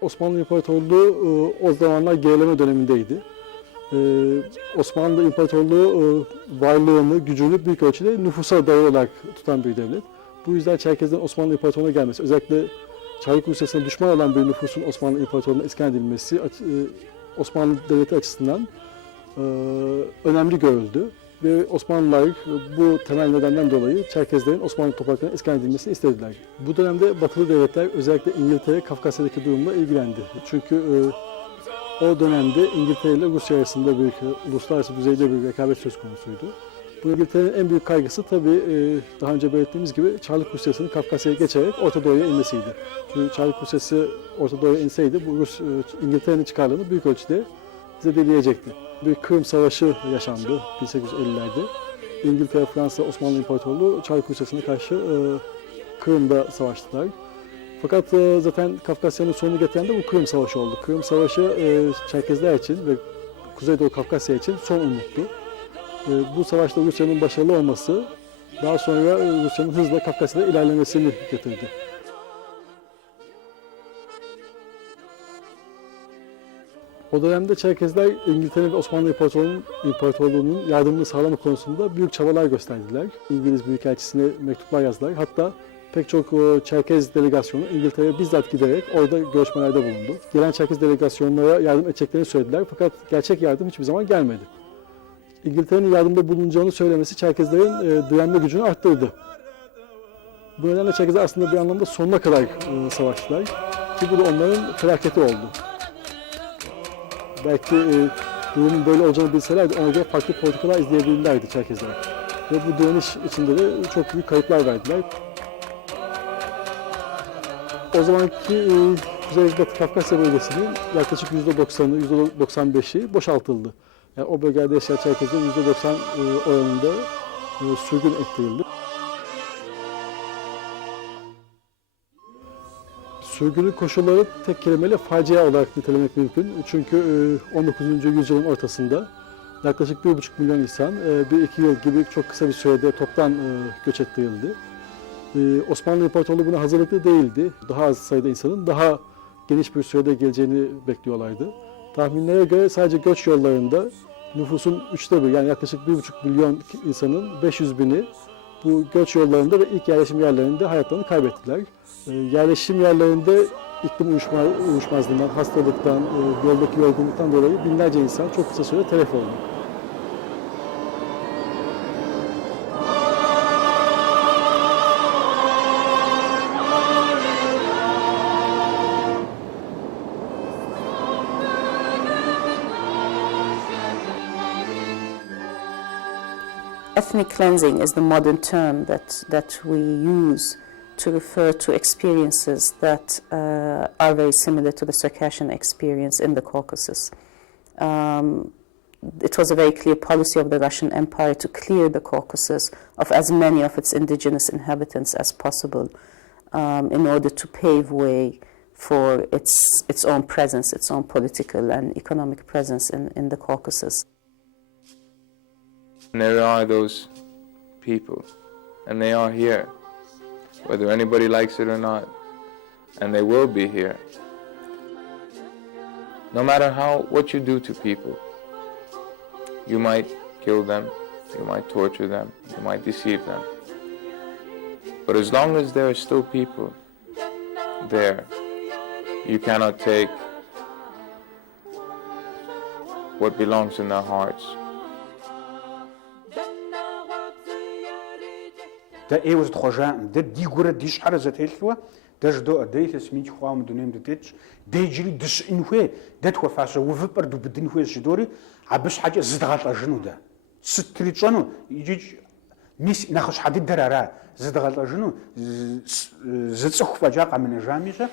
Osmanlı İmparatorluğu o zamanlar gerileme dönemindeydi. Osmanlı İmparatorluğu varlığını, gücünü büyük ölçüde nüfusa dayalı olarak tutan bir devlet. Bu yüzden Çerkez'den Osmanlı İmparatorluğu'na gelmesi, özellikle Çarlık Rusyası'na düşman olan bir nüfusun Osmanlı İmparatorluğu'na iskan edilmesi Osmanlı Devleti açısından önemli görüldü. Ve Osmanlılar bu temel nedenden dolayı Çerkezlerin Osmanlı topraklarına iskan edilmesini istediler. Bu dönemde Batılı devletler, özellikle İngiltere, Kafkasya'daki durumla ilgilendi. Çünkü o dönemde İngiltere ile Rusya arasında büyük, uluslararası düzeyde bir rekabet söz konusuydu. Bu İngiltere'nin en büyük kaygısı tabii daha önce belirttiğimiz gibi Çarlık Rusyası'nın Kafkasya'ya geçerek Orta Doğu'ya inmesiydi. Çünkü Çarlık Rusyası Orta Doğu'ya inseydi bu İngiltere'nin çıkarlarını büyük ölçüde zedeleyecekti. Bir Kırım Savaşı yaşandı 1850'lerde. İngiltere, Fransa, Osmanlı İmparatorluğu Çarkı Rusyası'na karşı Kırım'da savaştılar. Fakat zaten Kafkasya'nın sonunu getiren de bu Kırım Savaşı oldu. Kırım Savaşı Çerkezler için ve Kuzeydoğu Kafkasya için son umuttu. Bu savaşta Rusya'nın başarılı olması daha sonra Rusya'nın hızla Kafkasya'da ilerlemesini getirdi. O dönemde Çerkezler İngiltere ve Osmanlı İmparatorluğu'nun yardımını sağlama konusunda büyük çabalar gösterdiler. İngiliz Büyükelçisi'ne mektuplar yazdılar. Hatta pek çok Çerkez delegasyonu İngiltere'ye bizzat giderek orada görüşmelerde bulundu. Gelen Çerkez delegasyonlara yardım edeceklerini söylediler fakat gerçek yardım hiçbir zaman gelmedi. İngiltere'nin yardımda bulunacağını söylemesi Çerkezlerin direnme gücünü arttırdı. Bu nedenle Çerkezler aslında bir anlamda sonuna kadar savaştılar ki bu da onların felaketi oldu. Belki durumun böyle olacağını bilselerdi ona göre farklı politikalar izleyebilirlerdi Çerkezler. Ve bu direniş içinde de çok büyük kayıplar verdiler. O zamanki Kuzey Batı Kafkasya bölgesinin yaklaşık %90'ı, %95'i boşaltıldı. Yani o bölgede yaşayan Çerkezler %90 oranında sürgün ettirildi. Sürgünün koşulları tek kelimeyle facia olarak nitelemek mümkün. Çünkü 19. yüzyılın ortasında yaklaşık 1,5 milyon insan 1-2 yıl gibi çok kısa bir sürede toptan göç ettirildi. Osmanlı İmparatorluğu buna hazırlıklı değildi. Daha az sayıda insanın daha geniş bir sürede geleceğini bekliyorlardı. Tahminlere göre sadece göç yollarında nüfusun 1/3 yani yaklaşık 1,5 milyon insanın 500 bini bu göç yollarında ve ilk yerleşim yerlerinde hayatlarını kaybettiler. Yerleşim yerlerinde iklim uyuşmazlığından, hastalıktan, yoldaki yorgunluktan dolayı binlerce insan çok kısa sürede telef oldu. Ethnic cleansing is the modern term that we use to refer to experiences that are very similar to the Circassian experience in the Caucasus. It was a very clear policy of the Russian Empire to clear the Caucasus of as many of its indigenous inhabitants as possible in order to pave way for its own presence, its own political and economic presence in the Caucasus. And there are those people, and they are here, whether anybody likes it or not, and they will be here. No matter what you do to people, you might kill them, you might torture them, you might deceive them. But as long as there are still people there, you cannot take what belongs in their hearts. دا ايوز تخوجان دا دي غورا دي شحال زتيلوا داش دو دايت سميت خوام دونيم دتيتش دي جري دس انوي دا تخوا فاسو وفبر دو بدن هو جدوري عبش حاجه زدغال جنو دا ستريتشانو يجي ميس ناخش حد درارا زدغال جنو زتصخ فجاقه من جاميشه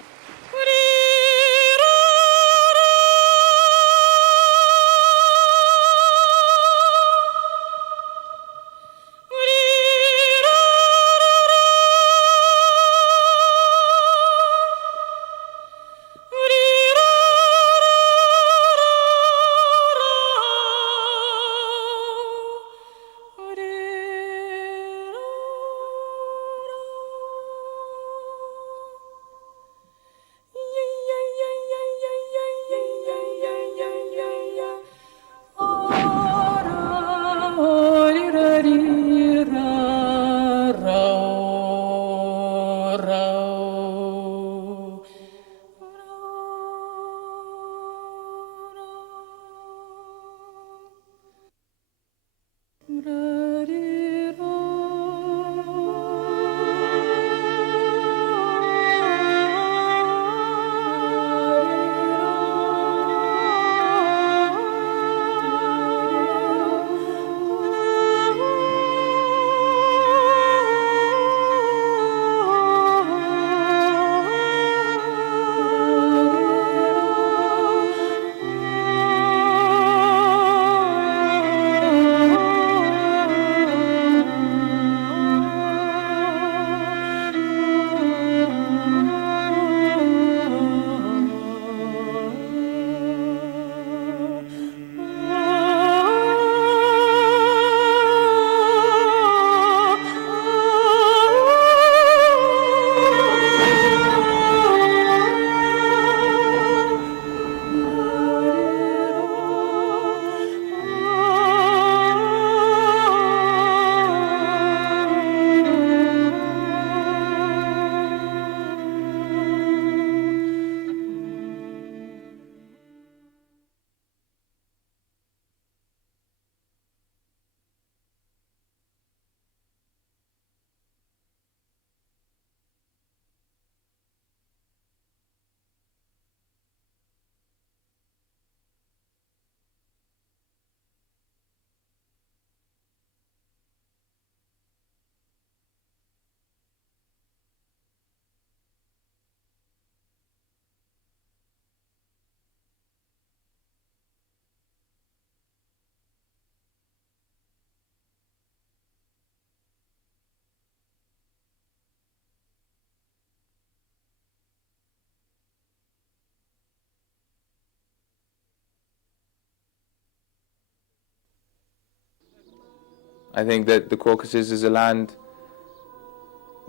I think that the Caucasus is a land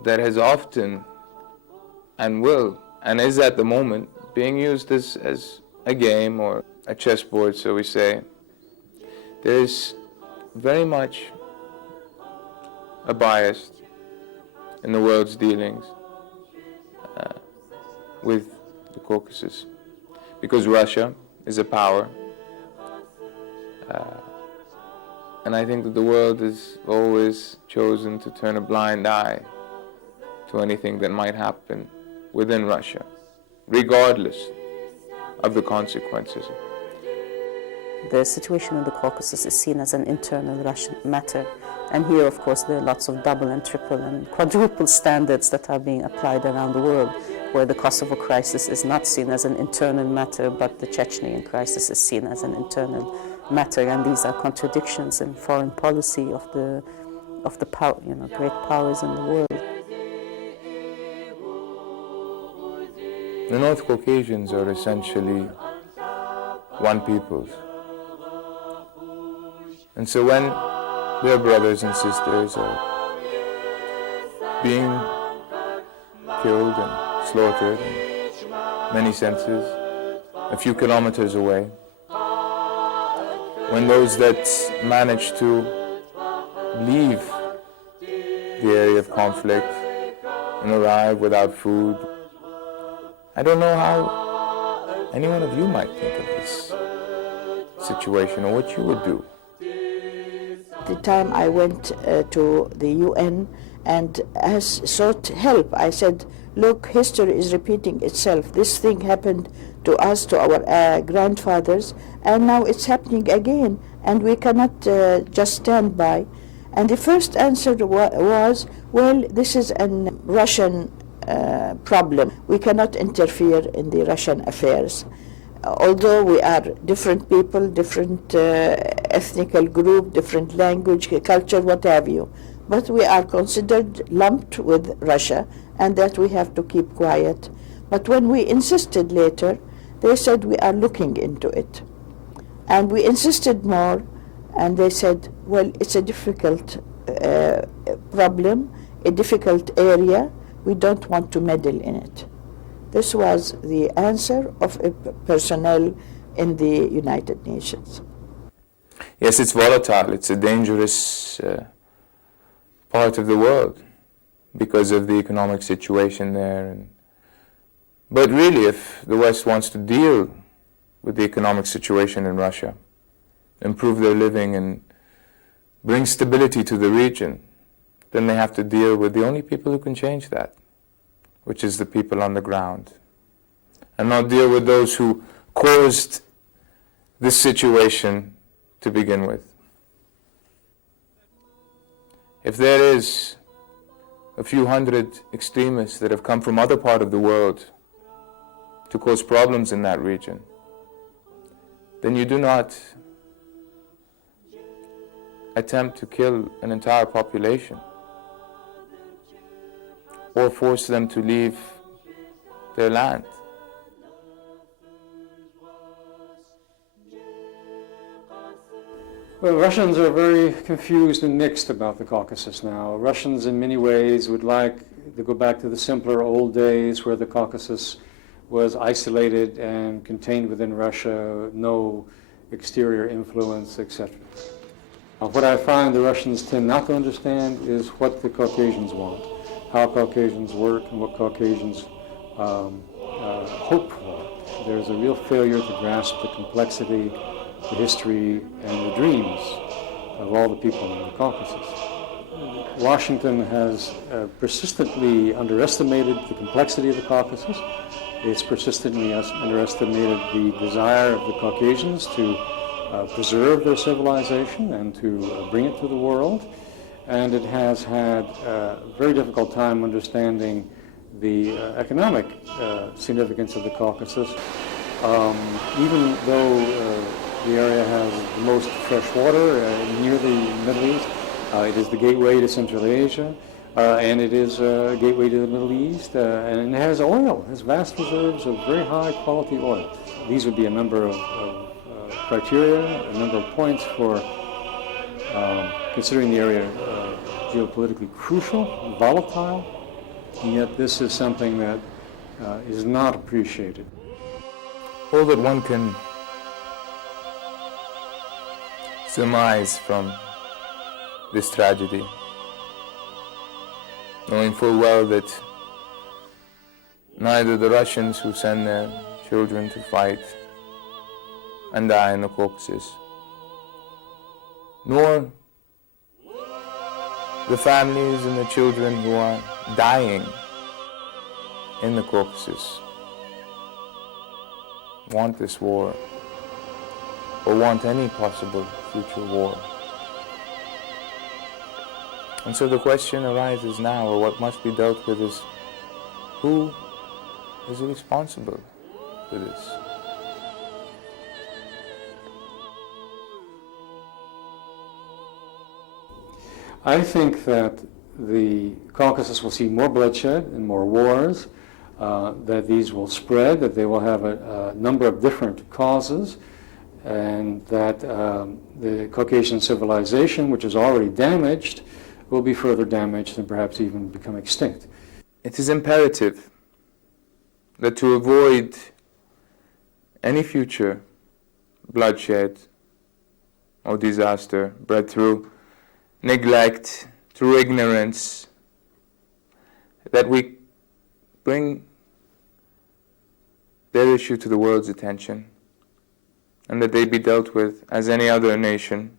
that has often and will, and is at the moment, being used as a game or a chessboard, so we say. There's very much a bias in the world's dealings with the Caucasus, because Russia is a power, and I think that the world has always chosen to turn a blind eye to anything that might happen within Russia, regardless of the consequences. The situation in the Caucasus is seen as an internal Russian matter. And here, of course, there are lots of double and triple and quadruple standards that are being applied around the world, where the Kosovo crisis is not seen as an internal matter, but the Chechenian crisis is seen as an internal matter. And these are contradictions in foreign policy of the power, great powers in the world. The North Caucasians are essentially one people. And so when their brothers and sisters are being killed and slaughtered in many senses, a few kilometers away, when those that manage to leave the area of conflict and arrive without food, I don't know how any one of you might think of this situation or what you would do. The time I went to the UN and sought help, I said, look, history is repeating itself. This thing happened to us, to our grandfathers, and now it's happening again, and we cannot just stand by. And the first answer was, well, this is a Russian problem. We cannot interfere in the Russian affairs. Although we are different people, different ethnical group, different language, culture, what have you, but we are considered lumped with Russia, and that we have to keep quiet. But when we insisted later, they said we are looking into it. And we insisted more, and they said, well, it's a difficult problem, a difficult area, we don't want to meddle in it. This was the answer of a personnel in the United Nations. Yes, it's volatile. It's a dangerous part of the world because of the economic situation there. But really, if the West wants to deal with the economic situation in Russia, improve their living and bring stability to the region, then they have to deal with the only people who can change that, which is the people on the ground, and not deal with those who caused this situation to begin with. If there is a few hundred extremists that have come from other part of the world to cause problems in that region, then you do not attempt to kill an entire population or force them to leave their land. Well, Russians are very confused and mixed about the Caucasus now. Russians in many ways would like to go back to the simpler old days where the Caucasus was isolated and contained within Russia, no exterior influence, etc. What I find the Russians tend not to understand is what the Caucasians want, how Caucasians work, and what Caucasians hope for. There's a real failure to grasp the complexity, the history, and the dreams of all the people in the Caucasus. Washington has persistently underestimated the complexity of the Caucasus. It's persistently underestimated the desire of the Caucasians to preserve their civilization and to bring it to the world. And it has had a very difficult time understanding the economic significance of the Caucasus. Even though the area has the most fresh water near the Middle East, it is the gateway to Central Asia, and it is a gateway to the Middle East, and it has oil, it has vast reserves of very high quality oil. These would be a number of criteria, a number of points for considering the area geopolitically crucial, volatile, and yet this is something that is not appreciated. All that one can surmise from this tragedy, knowing full well that neither the Russians who send their children to fight and die in the Caucasus, nor the families and the children who are dying in the Caucasus want this war or want any possible future war. And so the question arises now, or what must be dealt with, is who is responsible for this? I think that the Caucasus will see more bloodshed and more wars, that these will spread, that they will have a number of different causes, and that the Caucasian civilization, which is already damaged, will be further damaged and perhaps even become extinct. It is imperative that to avoid any future bloodshed or disaster bred through neglect, through ignorance, that we bring their issue to the world's attention, and that they be dealt with as any other nation,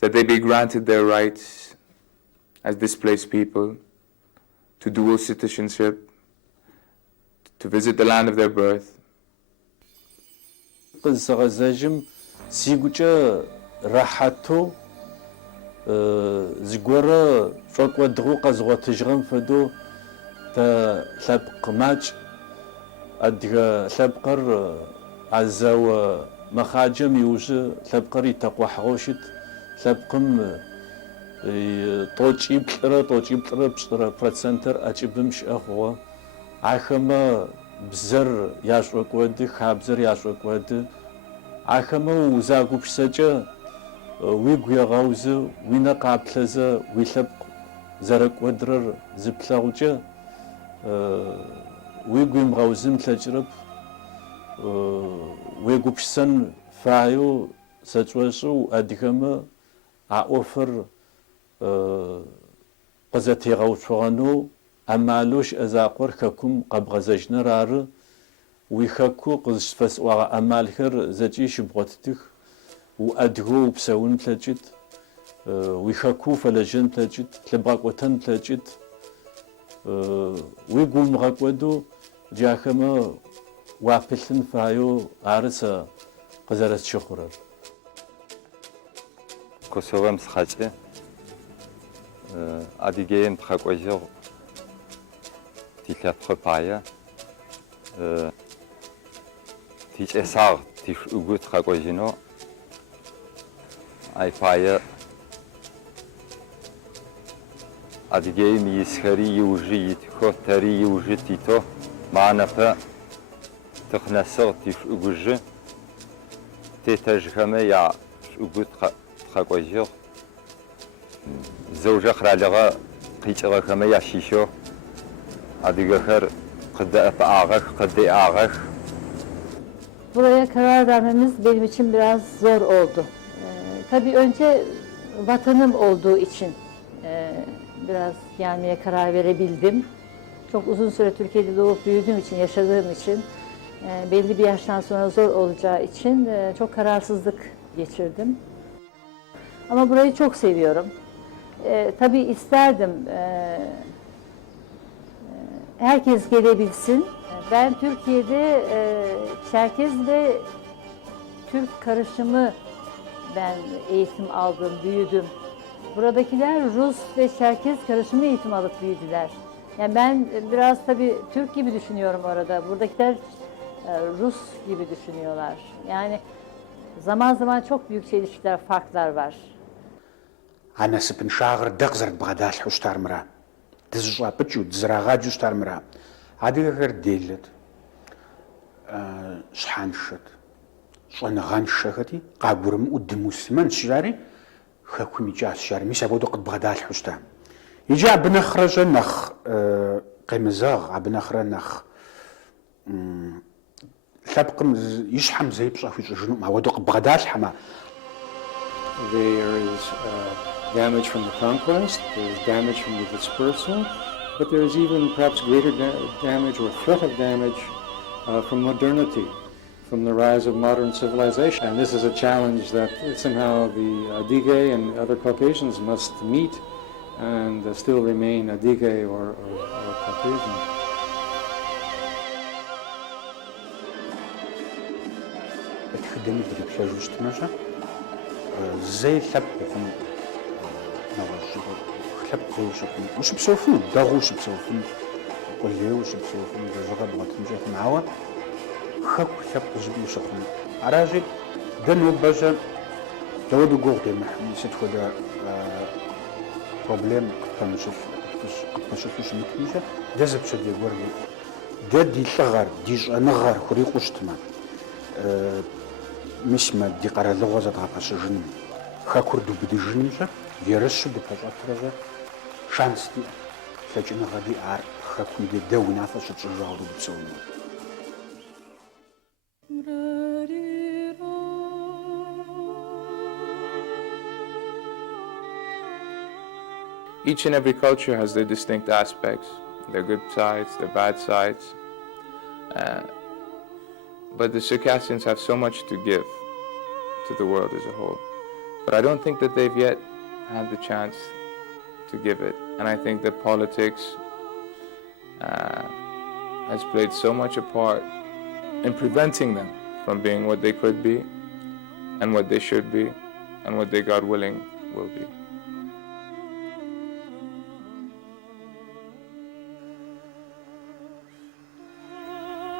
that they be granted their rights as displaced people to dual citizenship, to visit the land of their birth. زگوره شوق و دروق از غوتجرم فدو تا لبق ماج أدغه لبقر عزاو مخاجم يوجه لبقر يتقوى حوشت لبقم توجيب بشترى برسنتر أجيبمش أخوة عخما بزر ياشوك ودي خابزر ياشوك ودي عخما وزاقو بسجة ويقو يغاوزه وينقع بلزه ويلبق زرق ودرر زبلاوجه ويقو يمغاوزم تجرب ويقو بشسن فايو سجوشو أدغما أوفر قزتي غاوشوغانو أمالوش أزاقور خكم قبغزجنا رار ويخكو قزشفس وغا أمالخر زجي شبغتتك وأدغو بسون تلاجد ويخكو فلجن تلاجد لبغاقوتن تلاجد ويقو مغاقودو جاكما وابلن فايو عارسا قزرس شخورر كوسوغم سخاجه أديجين تخاقوجو تيلابخ بايا تيج إساغ تيش أوغو تخاقوجينو أي بايا أديجين يسخري يوجي يتخو تاري يوجي تيتو معنا با تخنسغ تيش أوغوجي تيتاجخما يا أوغو تخاقوجيو زوجة خرالغا قيتغا كما ياشيشو Adige her kıdda ağak, kıdda ağak. Buraya karar vermemiz benim için biraz zor oldu. Tabii önce vatanım olduğu için biraz gelmeye karar verebildim. Çok uzun süre Türkiye'de doğup büyüdüğüm için, yaşadığım için belli bir yaştan sonra zor olacağı için çok kararsızlık geçirdim. Ama burayı çok seviyorum. Tabii isterdim herkes gelebilsin. Ben Türkiye'de Çerkes ve Türk karışımı ben eğitim aldım, büyüdüm. Buradakiler Rus ve Çerkes karışımı eğitim alıp büyüdüler. Yani ben biraz tabii Türk gibi düşünüyorum orada. Buradakiler Rus gibi düşünüyorlar. Yani zaman zaman çok büyük çelişkiler, farklar var. Anasıpın şağır dağzır bağdal huştar mıra. Dızışa pıçu, dızırağa cuştar mıra. Adige her değillet. Şhanşıt. Şanağan şahati. Qaburum uddimusman şirari. خاكم يجاس شارع ميسا بودو قد بغداد الحشتا يجا بنخرج نخ قيمزاغ عبنخرة نخ لابقم يشحم زي بصافي جنوب مع ودو قد بغداد الحما. There is damage from the conquest, there is damage from the dispersal, but there is even perhaps greater damage or threat of damage from modernity, from the rise of modern civilization. And this is a challenge that somehow the Adige and other Caucasians must meet and still remain Adige or Caucasian. زي ثبتهم نواجهوا ثبتوا شكون وش بسوفون داغو وش بسوفون كل يوم وش بسوفون جزغة بغت نجح معاه خاك ثبت زبي شكون عراجل دنو بجا داودو قوغدي محمد ستفودا بروبليم قطمشوفوش مكنيشة دازب شدي قوري دادي ثغر ديج نغار خريق وشتما مش ما دي قرار لغة تغطى جنم خاكور دو بدي جنمشة يرشو دي بجاترجة شانس دي فاجنا غادي عار خاكور دي داوي نافا شتشجعو دو بتسوينو. Each and every culture has their distinct aspects, their good sides, their bad sides. But the Circassians have so much to give to the world as a whole. But I don't think that they've yet had the chance to give it. And I think that politics has played so much a part in preventing them from being what they could be and what they should be and what they, God willing, will be.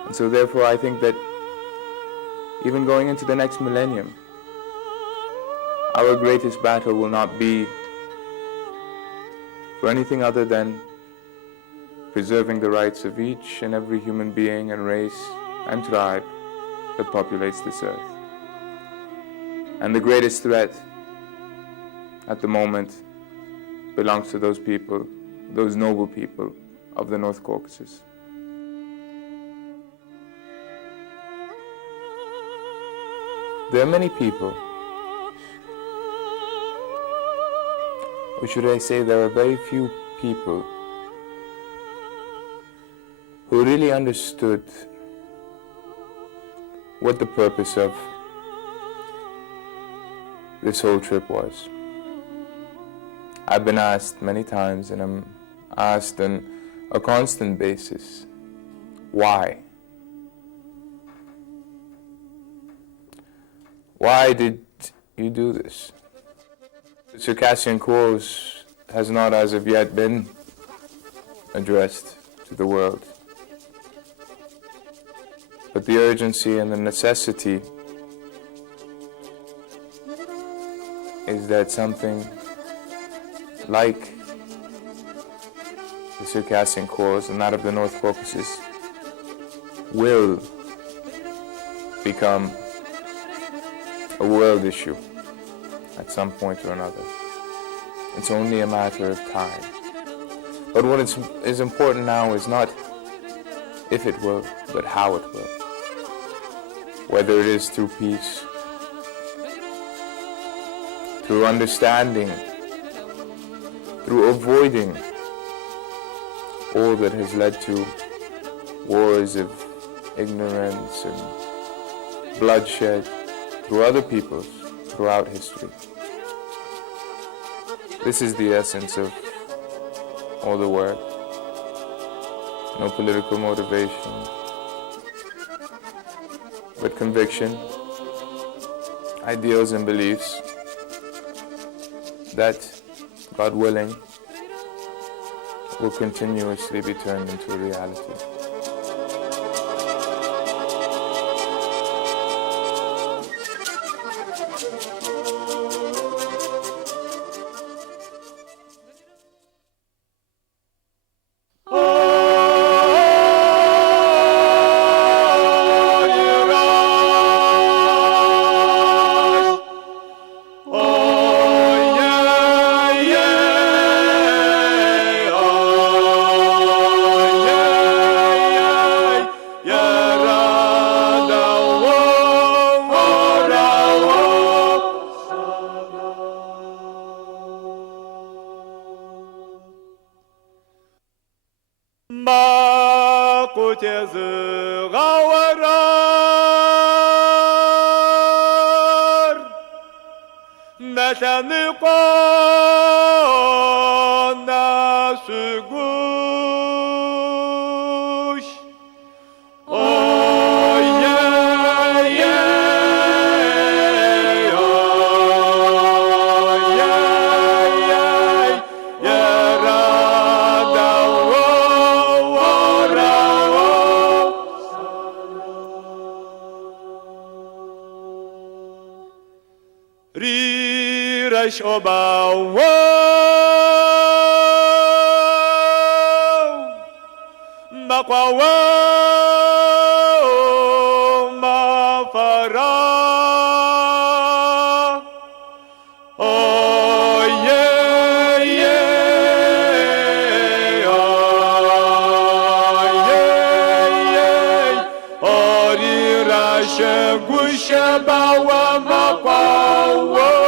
And so therefore I think that even going into the next millennium, our greatest battle will not be for anything other than preserving the rights of each and every human being and race and tribe that populates this earth. And the greatest threat at the moment belongs to those people, those noble people of the North Caucasus. There are many people, or should I say there are very few people who really understood what the purpose of this whole trip was. I've been asked many times, and I'm asked on a constant basis, why? Why did you do this? The Circassian cause has not as of yet been addressed to the world. But the urgency and the necessity is that something like the Circassian cause and that of the North Caucasus will become a world issue at some point or another. It's only a matter of time. But what is important now is not if it will, but how it will. Whether it is through peace, through understanding, through avoiding all that has led to wars of ignorance and bloodshed through other peoples throughout history. This is the essence of all the work. No political motivation, but conviction, ideals and beliefs that, God willing, will continuously be turned into a reality. Oh, تزغور مثل قانا سقوش ريرش أباو مقاو ما فرا Gusha bawa maqawa